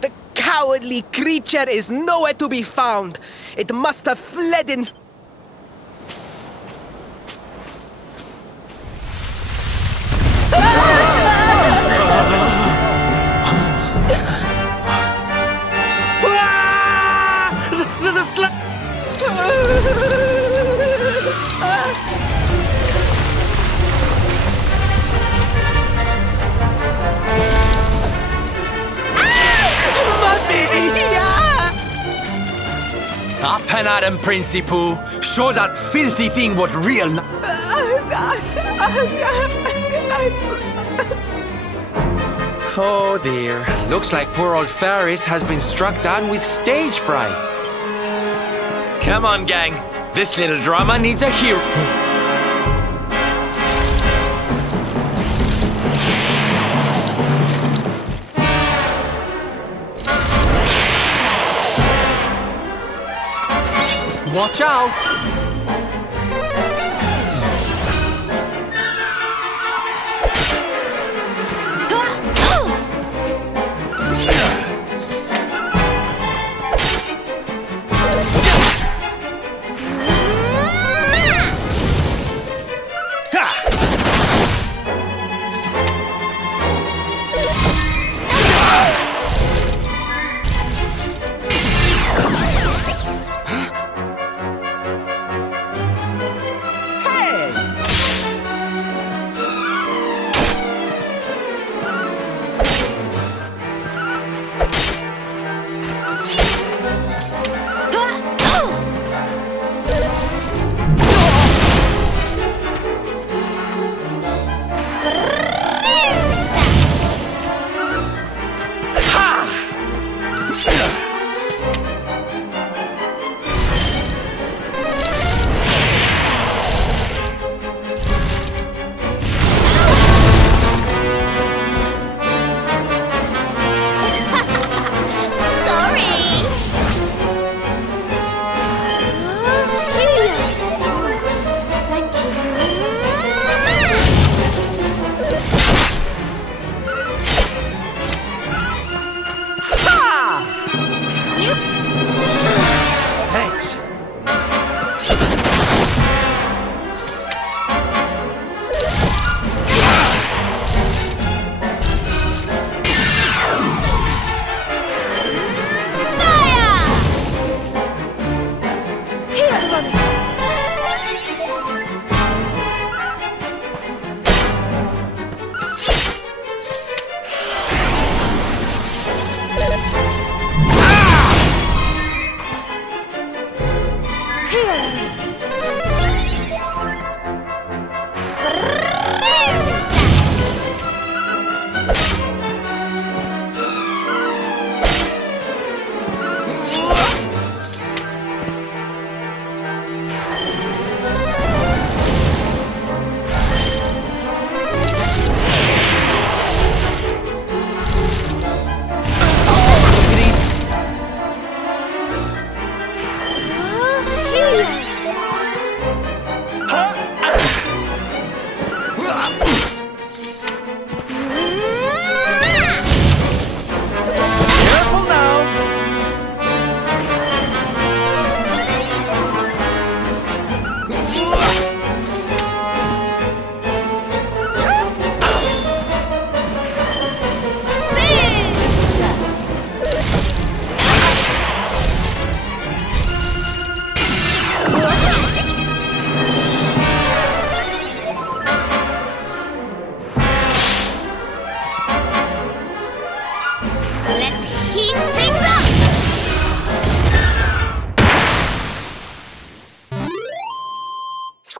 The cowardly creature is nowhere to be found. It must have fled in... Up and at him, Princey Pooh. Show that filthy thing what real... Oh dear. Looks like poor old Faris has been struck down with stage fright. Come on, gang. This little drama needs a hero. Watch out!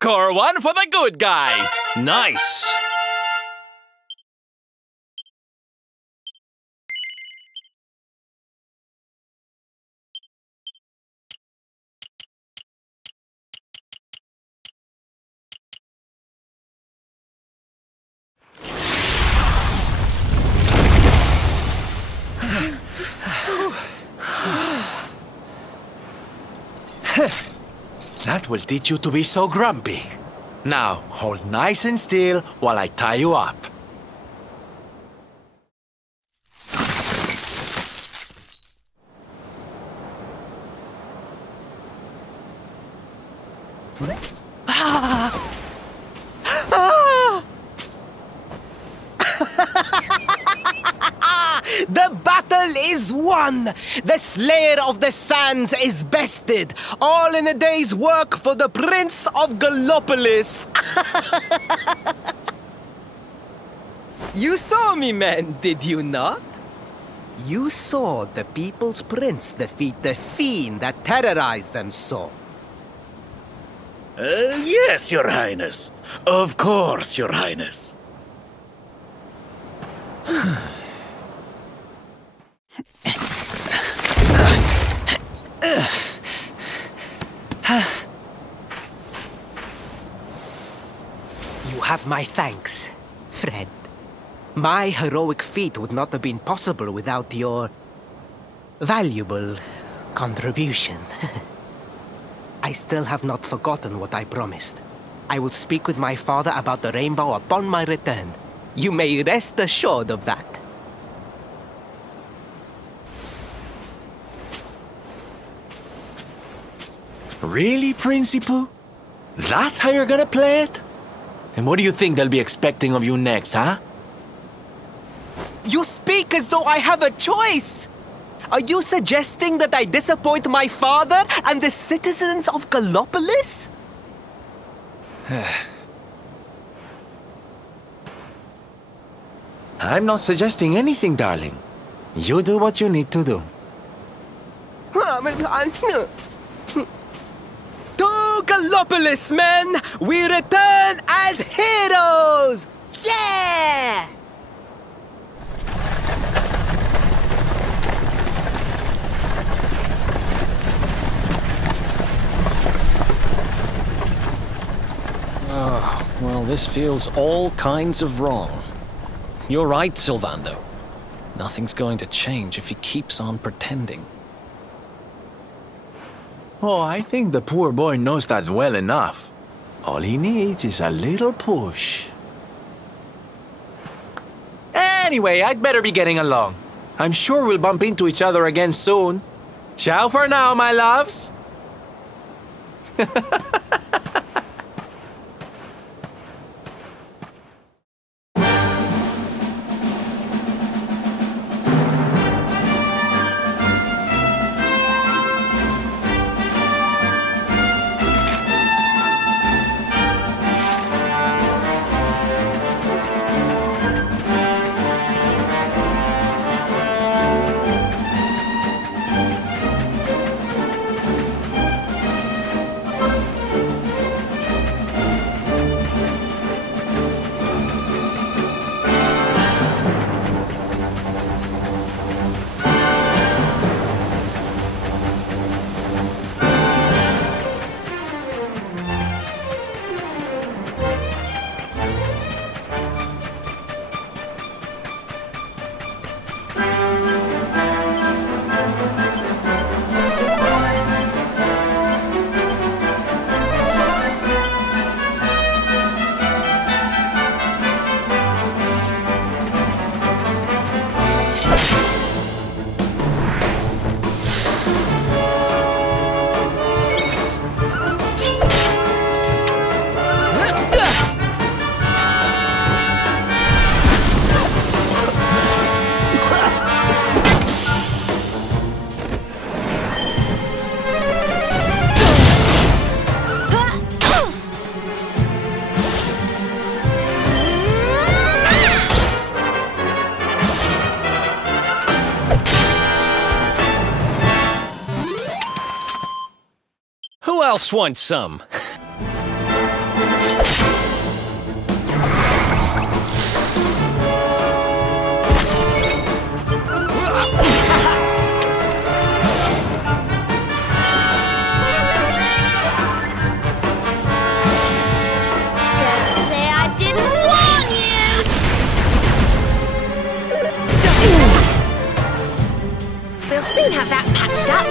Score one for the good guys. Nice. That will teach you to be so grumpy. Now, hold nice and still while I tie you up. The battle is won! The Slayer of the Sands is bested! All in a day's work for the Prince of Gallopolis! You saw me, men, did you not? You saw the People's Prince defeat the fiend that terrorized them so. Yes, Your Highness. Of course, Your Highness. You have my thanks, friend. My heroic feat would not have been possible without your valuable contribution. I still have not forgotten what I promised. I will speak with my father about the rainbow upon my return. You may rest assured of that. Really, Principal? That's how you're gonna play it? And what do you think they'll be expecting of you next, huh? You speak as though I have a choice! Are you suggesting that I disappoint my father and the citizens of Gallopolis? I'm not suggesting anything, darling. You do what you need to do. To Gallopolis, men! We return as heroes! Yeah! Oh, well, this feels all kinds of wrong. You're right, Sylvando. Nothing's going to change if he keeps on pretending. Oh, I think the poor boy knows that well enough. All he needs is a little push. Anyway, I'd better be getting along. I'm sure we'll bump into each other again soon. Ciao for now, my loves. Who else wants some? We'll soon have that patched up.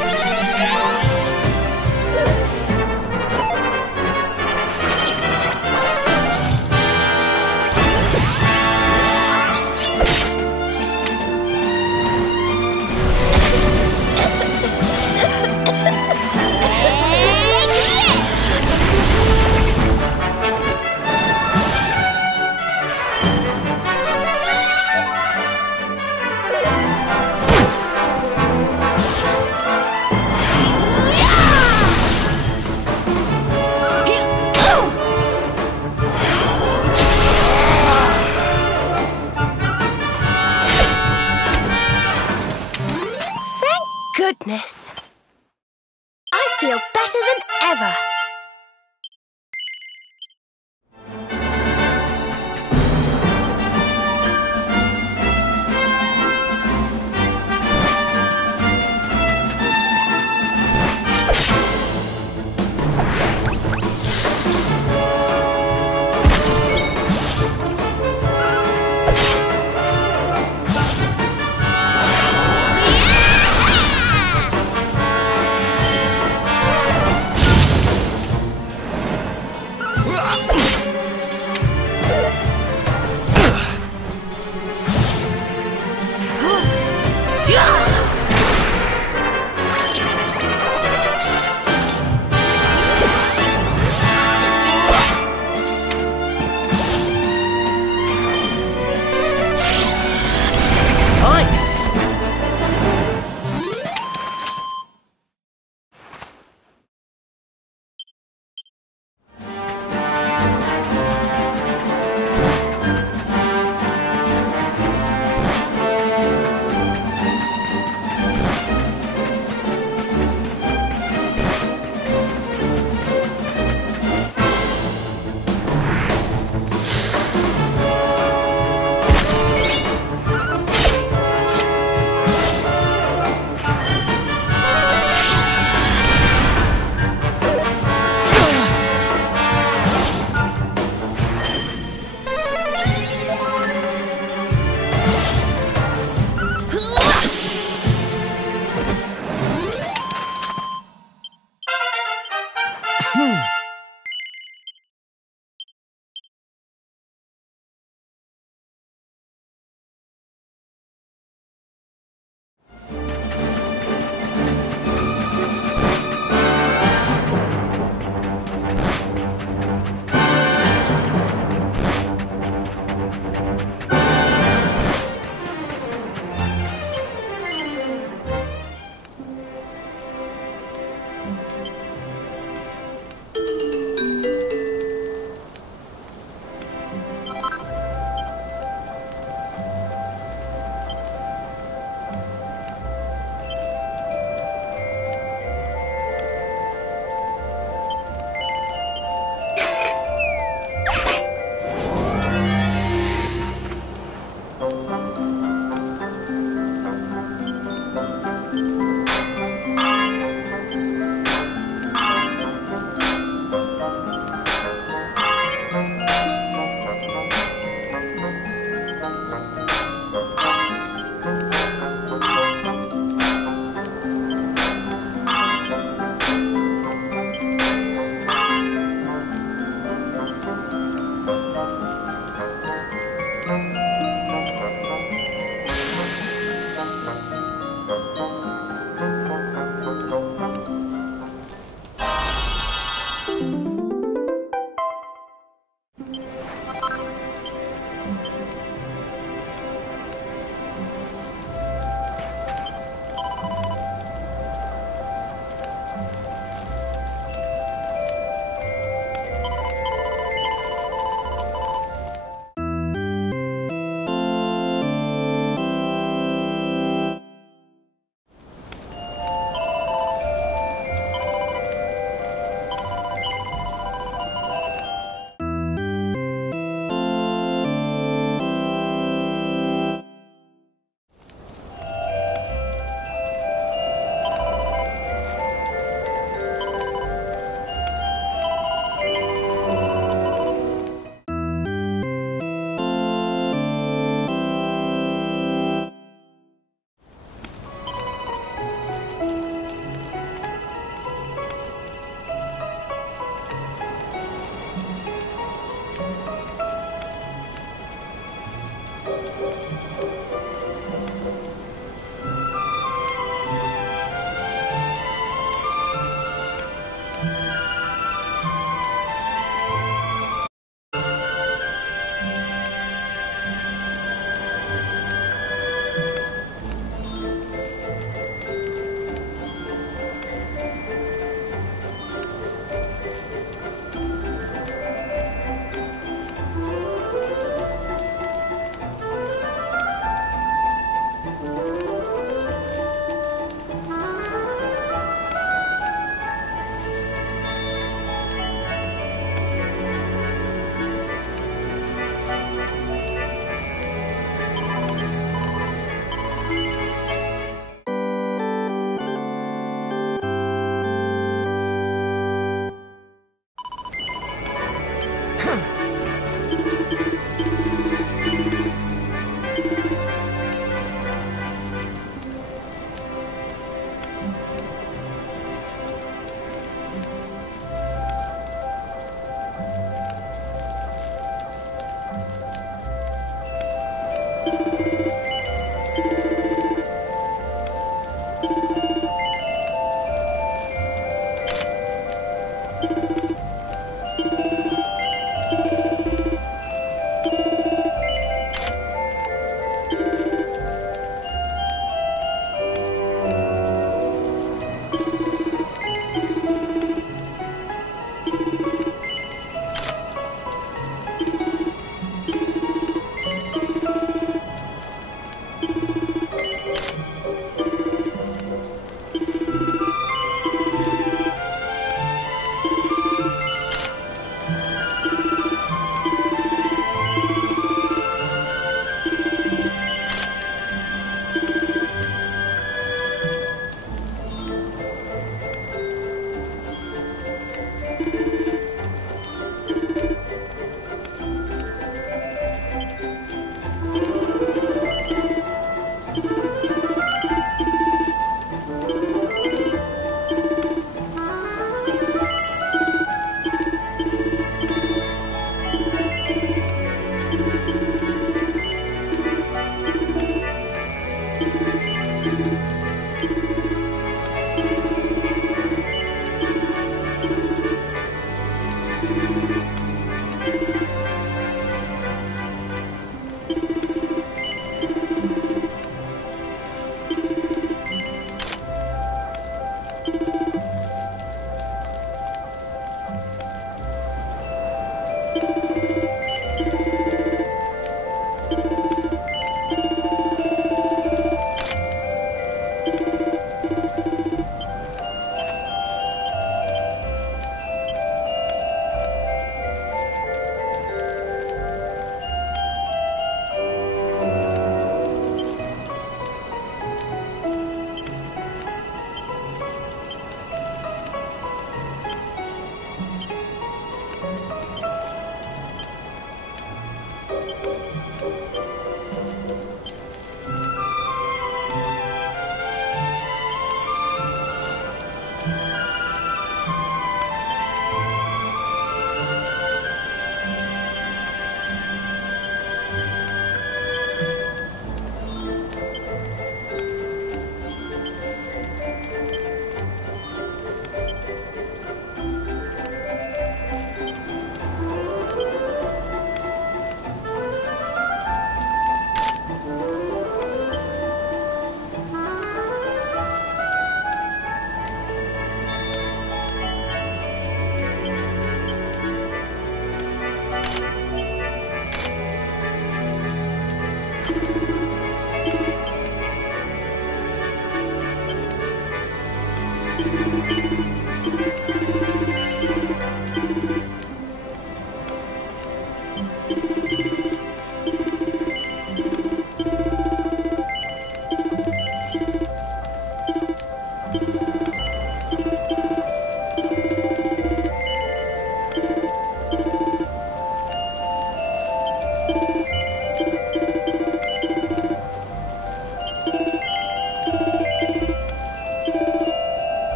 feel better than ever.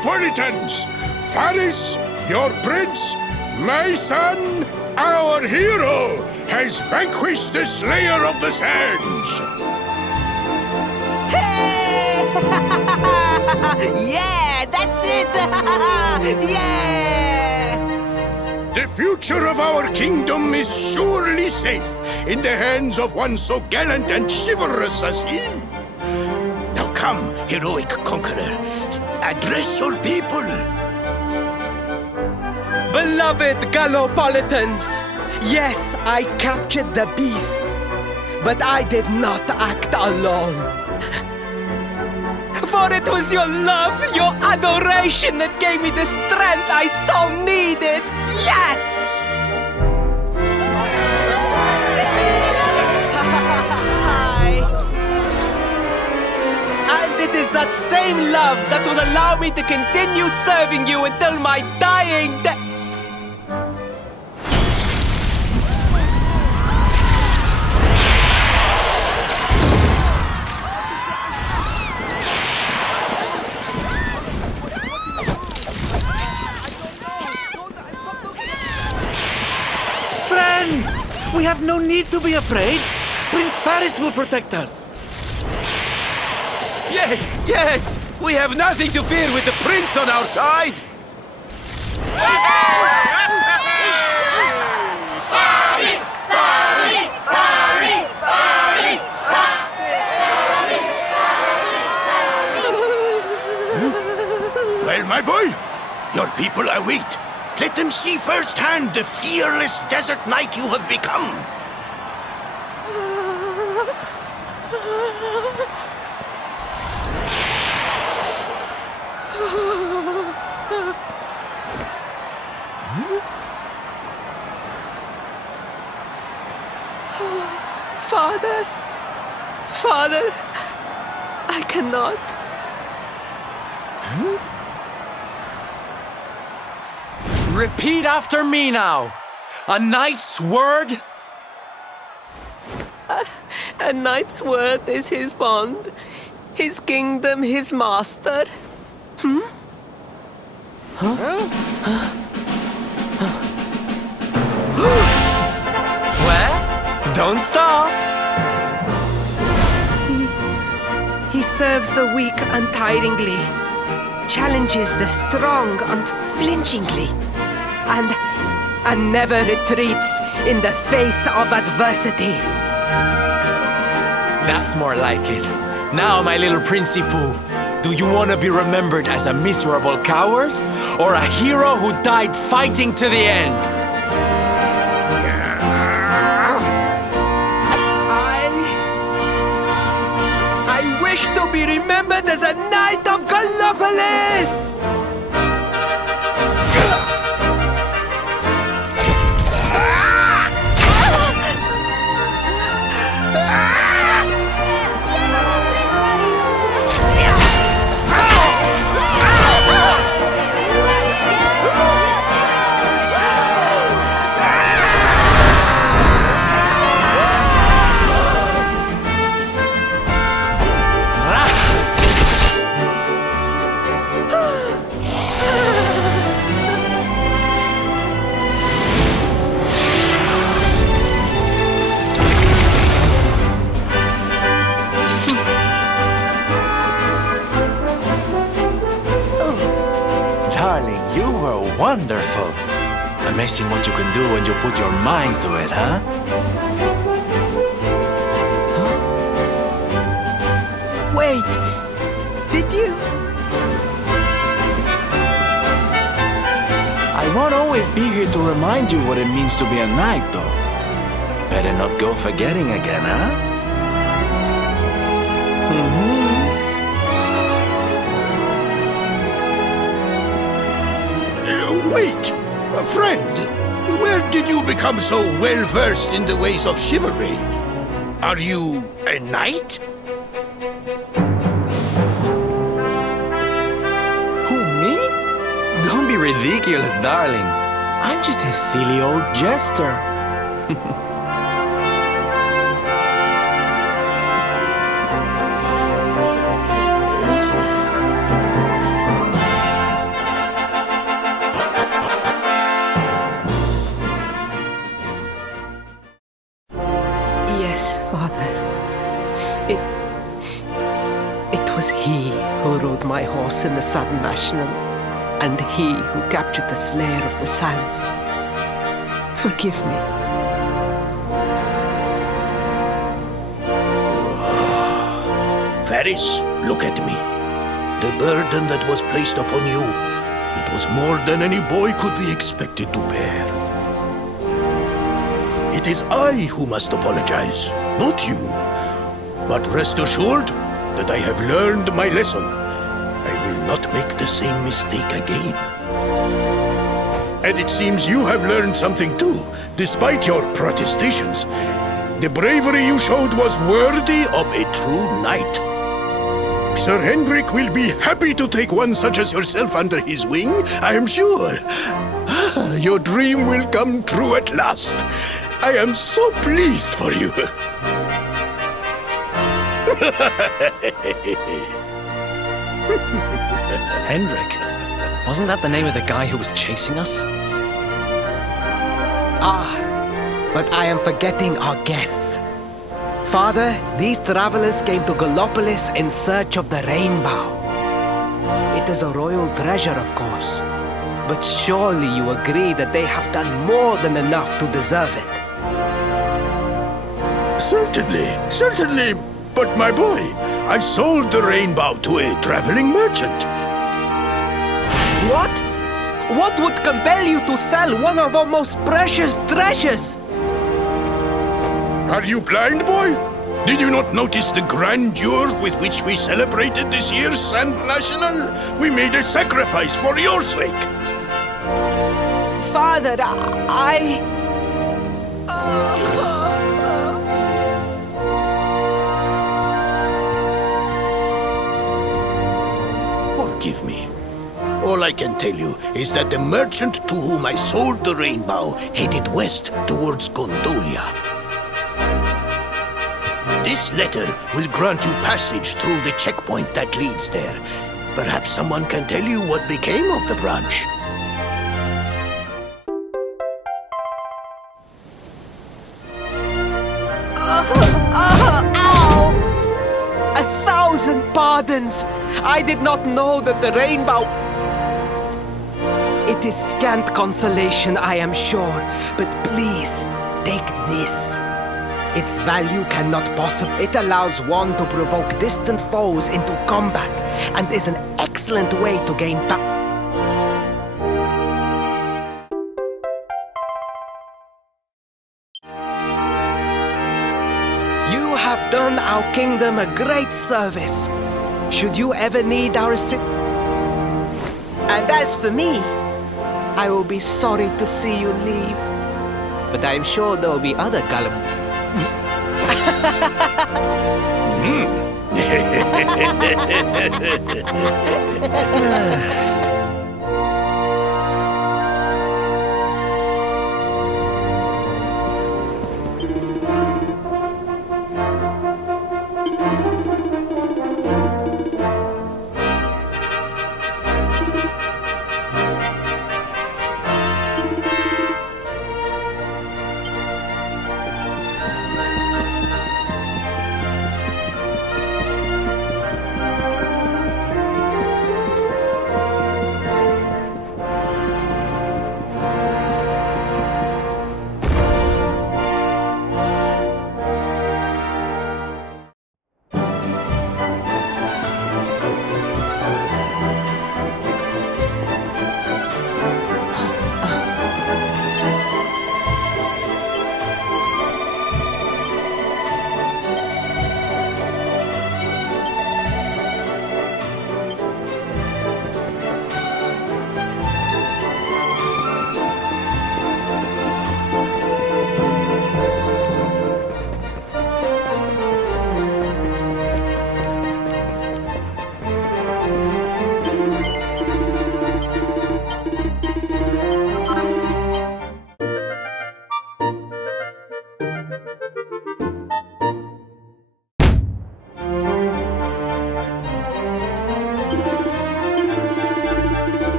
Galopolitans! Faris, your prince, my son, our hero, has vanquished the Slayer of the Sands! Hey! Yeah, that's it! Yeah! The future of our kingdom is surely safe in the hands of one so gallant and chivalrous as he. Now come, heroic conqueror, address your people. Beloved Galopolitans, yes, I captured the beast, but I did not act alone. For it was your love, your adoration that gave me the strength I so needed. Yes! And it is that same love that will allow me to continue serving you until my dying day. We have no need to be afraid. Prince Faris will protect us. Yes, yes! We have nothing to fear with the prince on our side! Faris! Faris! Faris! Faris! Well, my boy, your people await. Let them see firsthand the fearless desert knight you have become. Father, Father, I cannot. Repeat after me now. A knight's word? A knight's word is his bond, his kingdom, his master. Hmm? Well, don't stop. He serves the weak untiringly, challenges the strong unflinchingly, and never retreats in the face of adversity. That's more like it. Now, my little Princey Pooh, do you want to be remembered as a miserable coward or a hero who died fighting to the end? I wish to be remembered as a knight of Gallopolis! Wonderful. Amazing what you can do when you put your mind to it, huh? Wait, did you? I won't always be here to remind you what it means to be a knight, though. Better not go forgetting again, huh? Wait! Friend, where did you become so well-versed in the ways of chivalry? Are you a knight? Who, me? Don't be ridiculous, darling. I'm just a silly old jester. It was he who rode my horse in the Sun National, and he who captured the Slayer of the Sands. Forgive me. Faris, look at me. The burden that was placed upon you, it was more than any boy could be expected to bear. It is I who must apologize, not you. But rest assured that I have learned my lesson. I will not make the same mistake again. And it seems you have learned something too, despite your protestations. The bravery you showed was worthy of a true knight. Sir Hendrik will be happy to take one such as yourself under his wing, I am sure. Your dream will come true at last. I am so pleased for you. Hendrik? Wasn't that the name of the guy who was chasing us? Ah, but I am forgetting our guests. Father, these travelers came to Gallopolis in search of the rainbow. It is a royal treasure, of course. But surely you agree that they have done more than enough to deserve it. Certainly. But my boy, I sold the rainbow to a traveling merchant. What? What would compel you to sell one of our most precious treasures? Are you blind, boy? Did you not notice the grandeur with which we celebrated this year's Sand National? We made a sacrifice for your sake. Father, Forgive me. All I can tell you is that the merchant to whom I sold the rainbow headed west towards Gondolia. This letter will grant you passage through the checkpoint that leads there. Perhaps someone can tell you what became of the branch. Ow! 1,000 pardons! I did not know that the rainbow... It is scant consolation, I am sure, but please, take this. Its value cannot possibly... It allows one to provoke distant foes into combat, and is an excellent way to gain power. You have done our kingdom a great service. Should you ever need our assistance... And as for me, I will be sorry to see you leave. But I am sure there will be other gullible...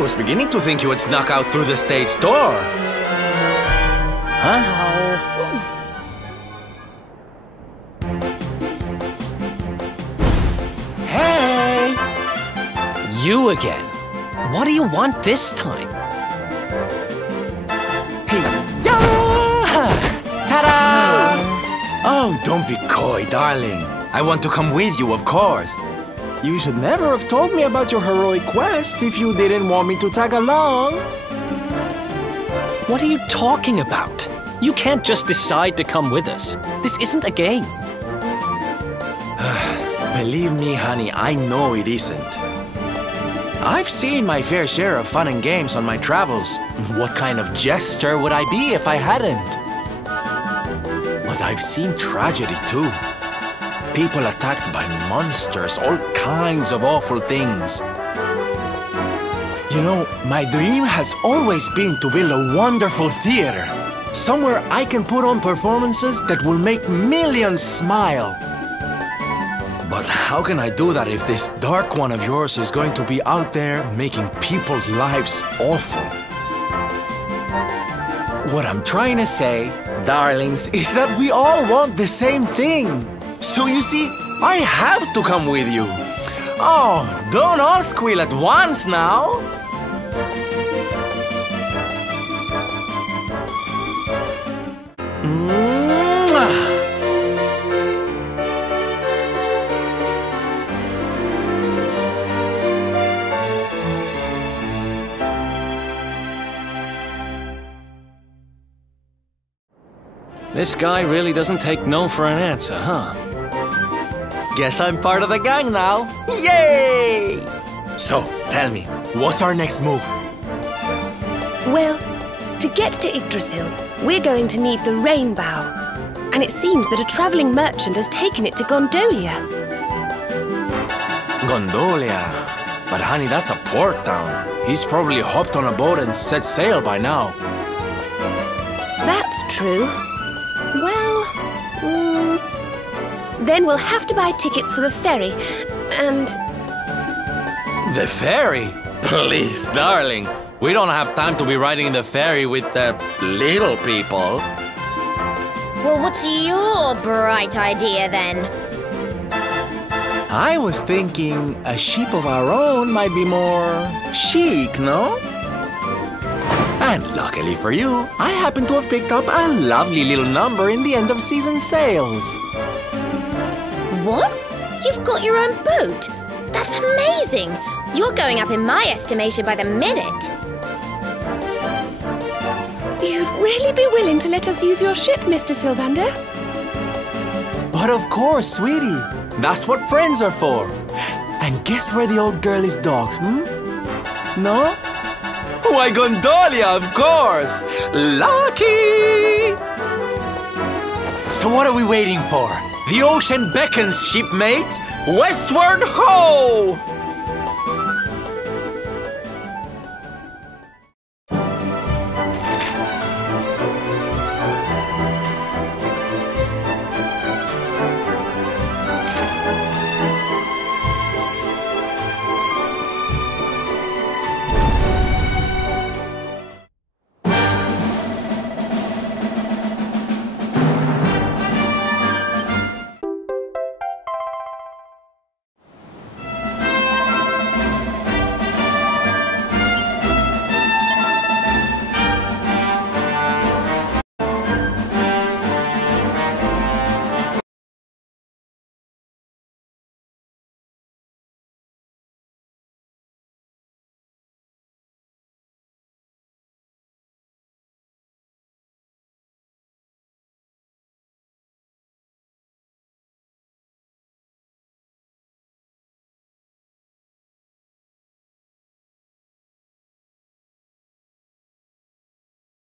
was beginning to think you had snuck out through the stage door. Huh? Hey! You again. What do you want this time? Hey, yeah! Ta-da! Oh, don't be coy, darling. I want to come with you, of course. You should never have told me about your heroic quest if you didn't want me to tag along. What are you talking about? You can't just decide to come with us. This isn't a game. Believe me, honey, I know it isn't. I've seen my fair share of fun and games on my travels. What kind of jester would I be if I hadn't? But I've seen tragedy too. People attacked by monsters, all kinds of awful things. You know, my dream has always been to build a wonderful theater. Somewhere I can put on performances that will make millions smile. But how can I do that if this dark one of yours is going to be out there making people's lives awful? What I'm trying to say, darlings, is that we all want the same thing. So you see, I have to come with you. Oh, don't all squeal at once now. This guy really doesn't take no for an answer, huh? Guess I'm part of the gang now. Yay! So, tell me, what's our next move? Well, to get to Yggdrasil, we're going to need the Rainbow. And it seems that a travelling merchant has taken it to Gondolia. Gondolia? But honey, that's a port town. He's probably hopped on a boat and set sail by now. That's true. Well, then we'll have to buy tickets for the ferry, and... The ferry? Please, darling. We don't have time to be riding the ferry with the little people. Well, what's your bright idea then? I was thinking a ship of our own might be more chic, no? And luckily for you, I happen to have picked up a lovely little number in the end of season sales. What? You've got your own boat? That's amazing! You're going up in my estimation by the minute. You'd really be willing to let us use your ship, Mr. Sylvando? But of course, sweetie. That's what friends are for. And guess where the old girl is docked, No? Why, Gondolia, of course! Lucky! So what are we waiting for? The ocean beckons, shipmates! Westward ho!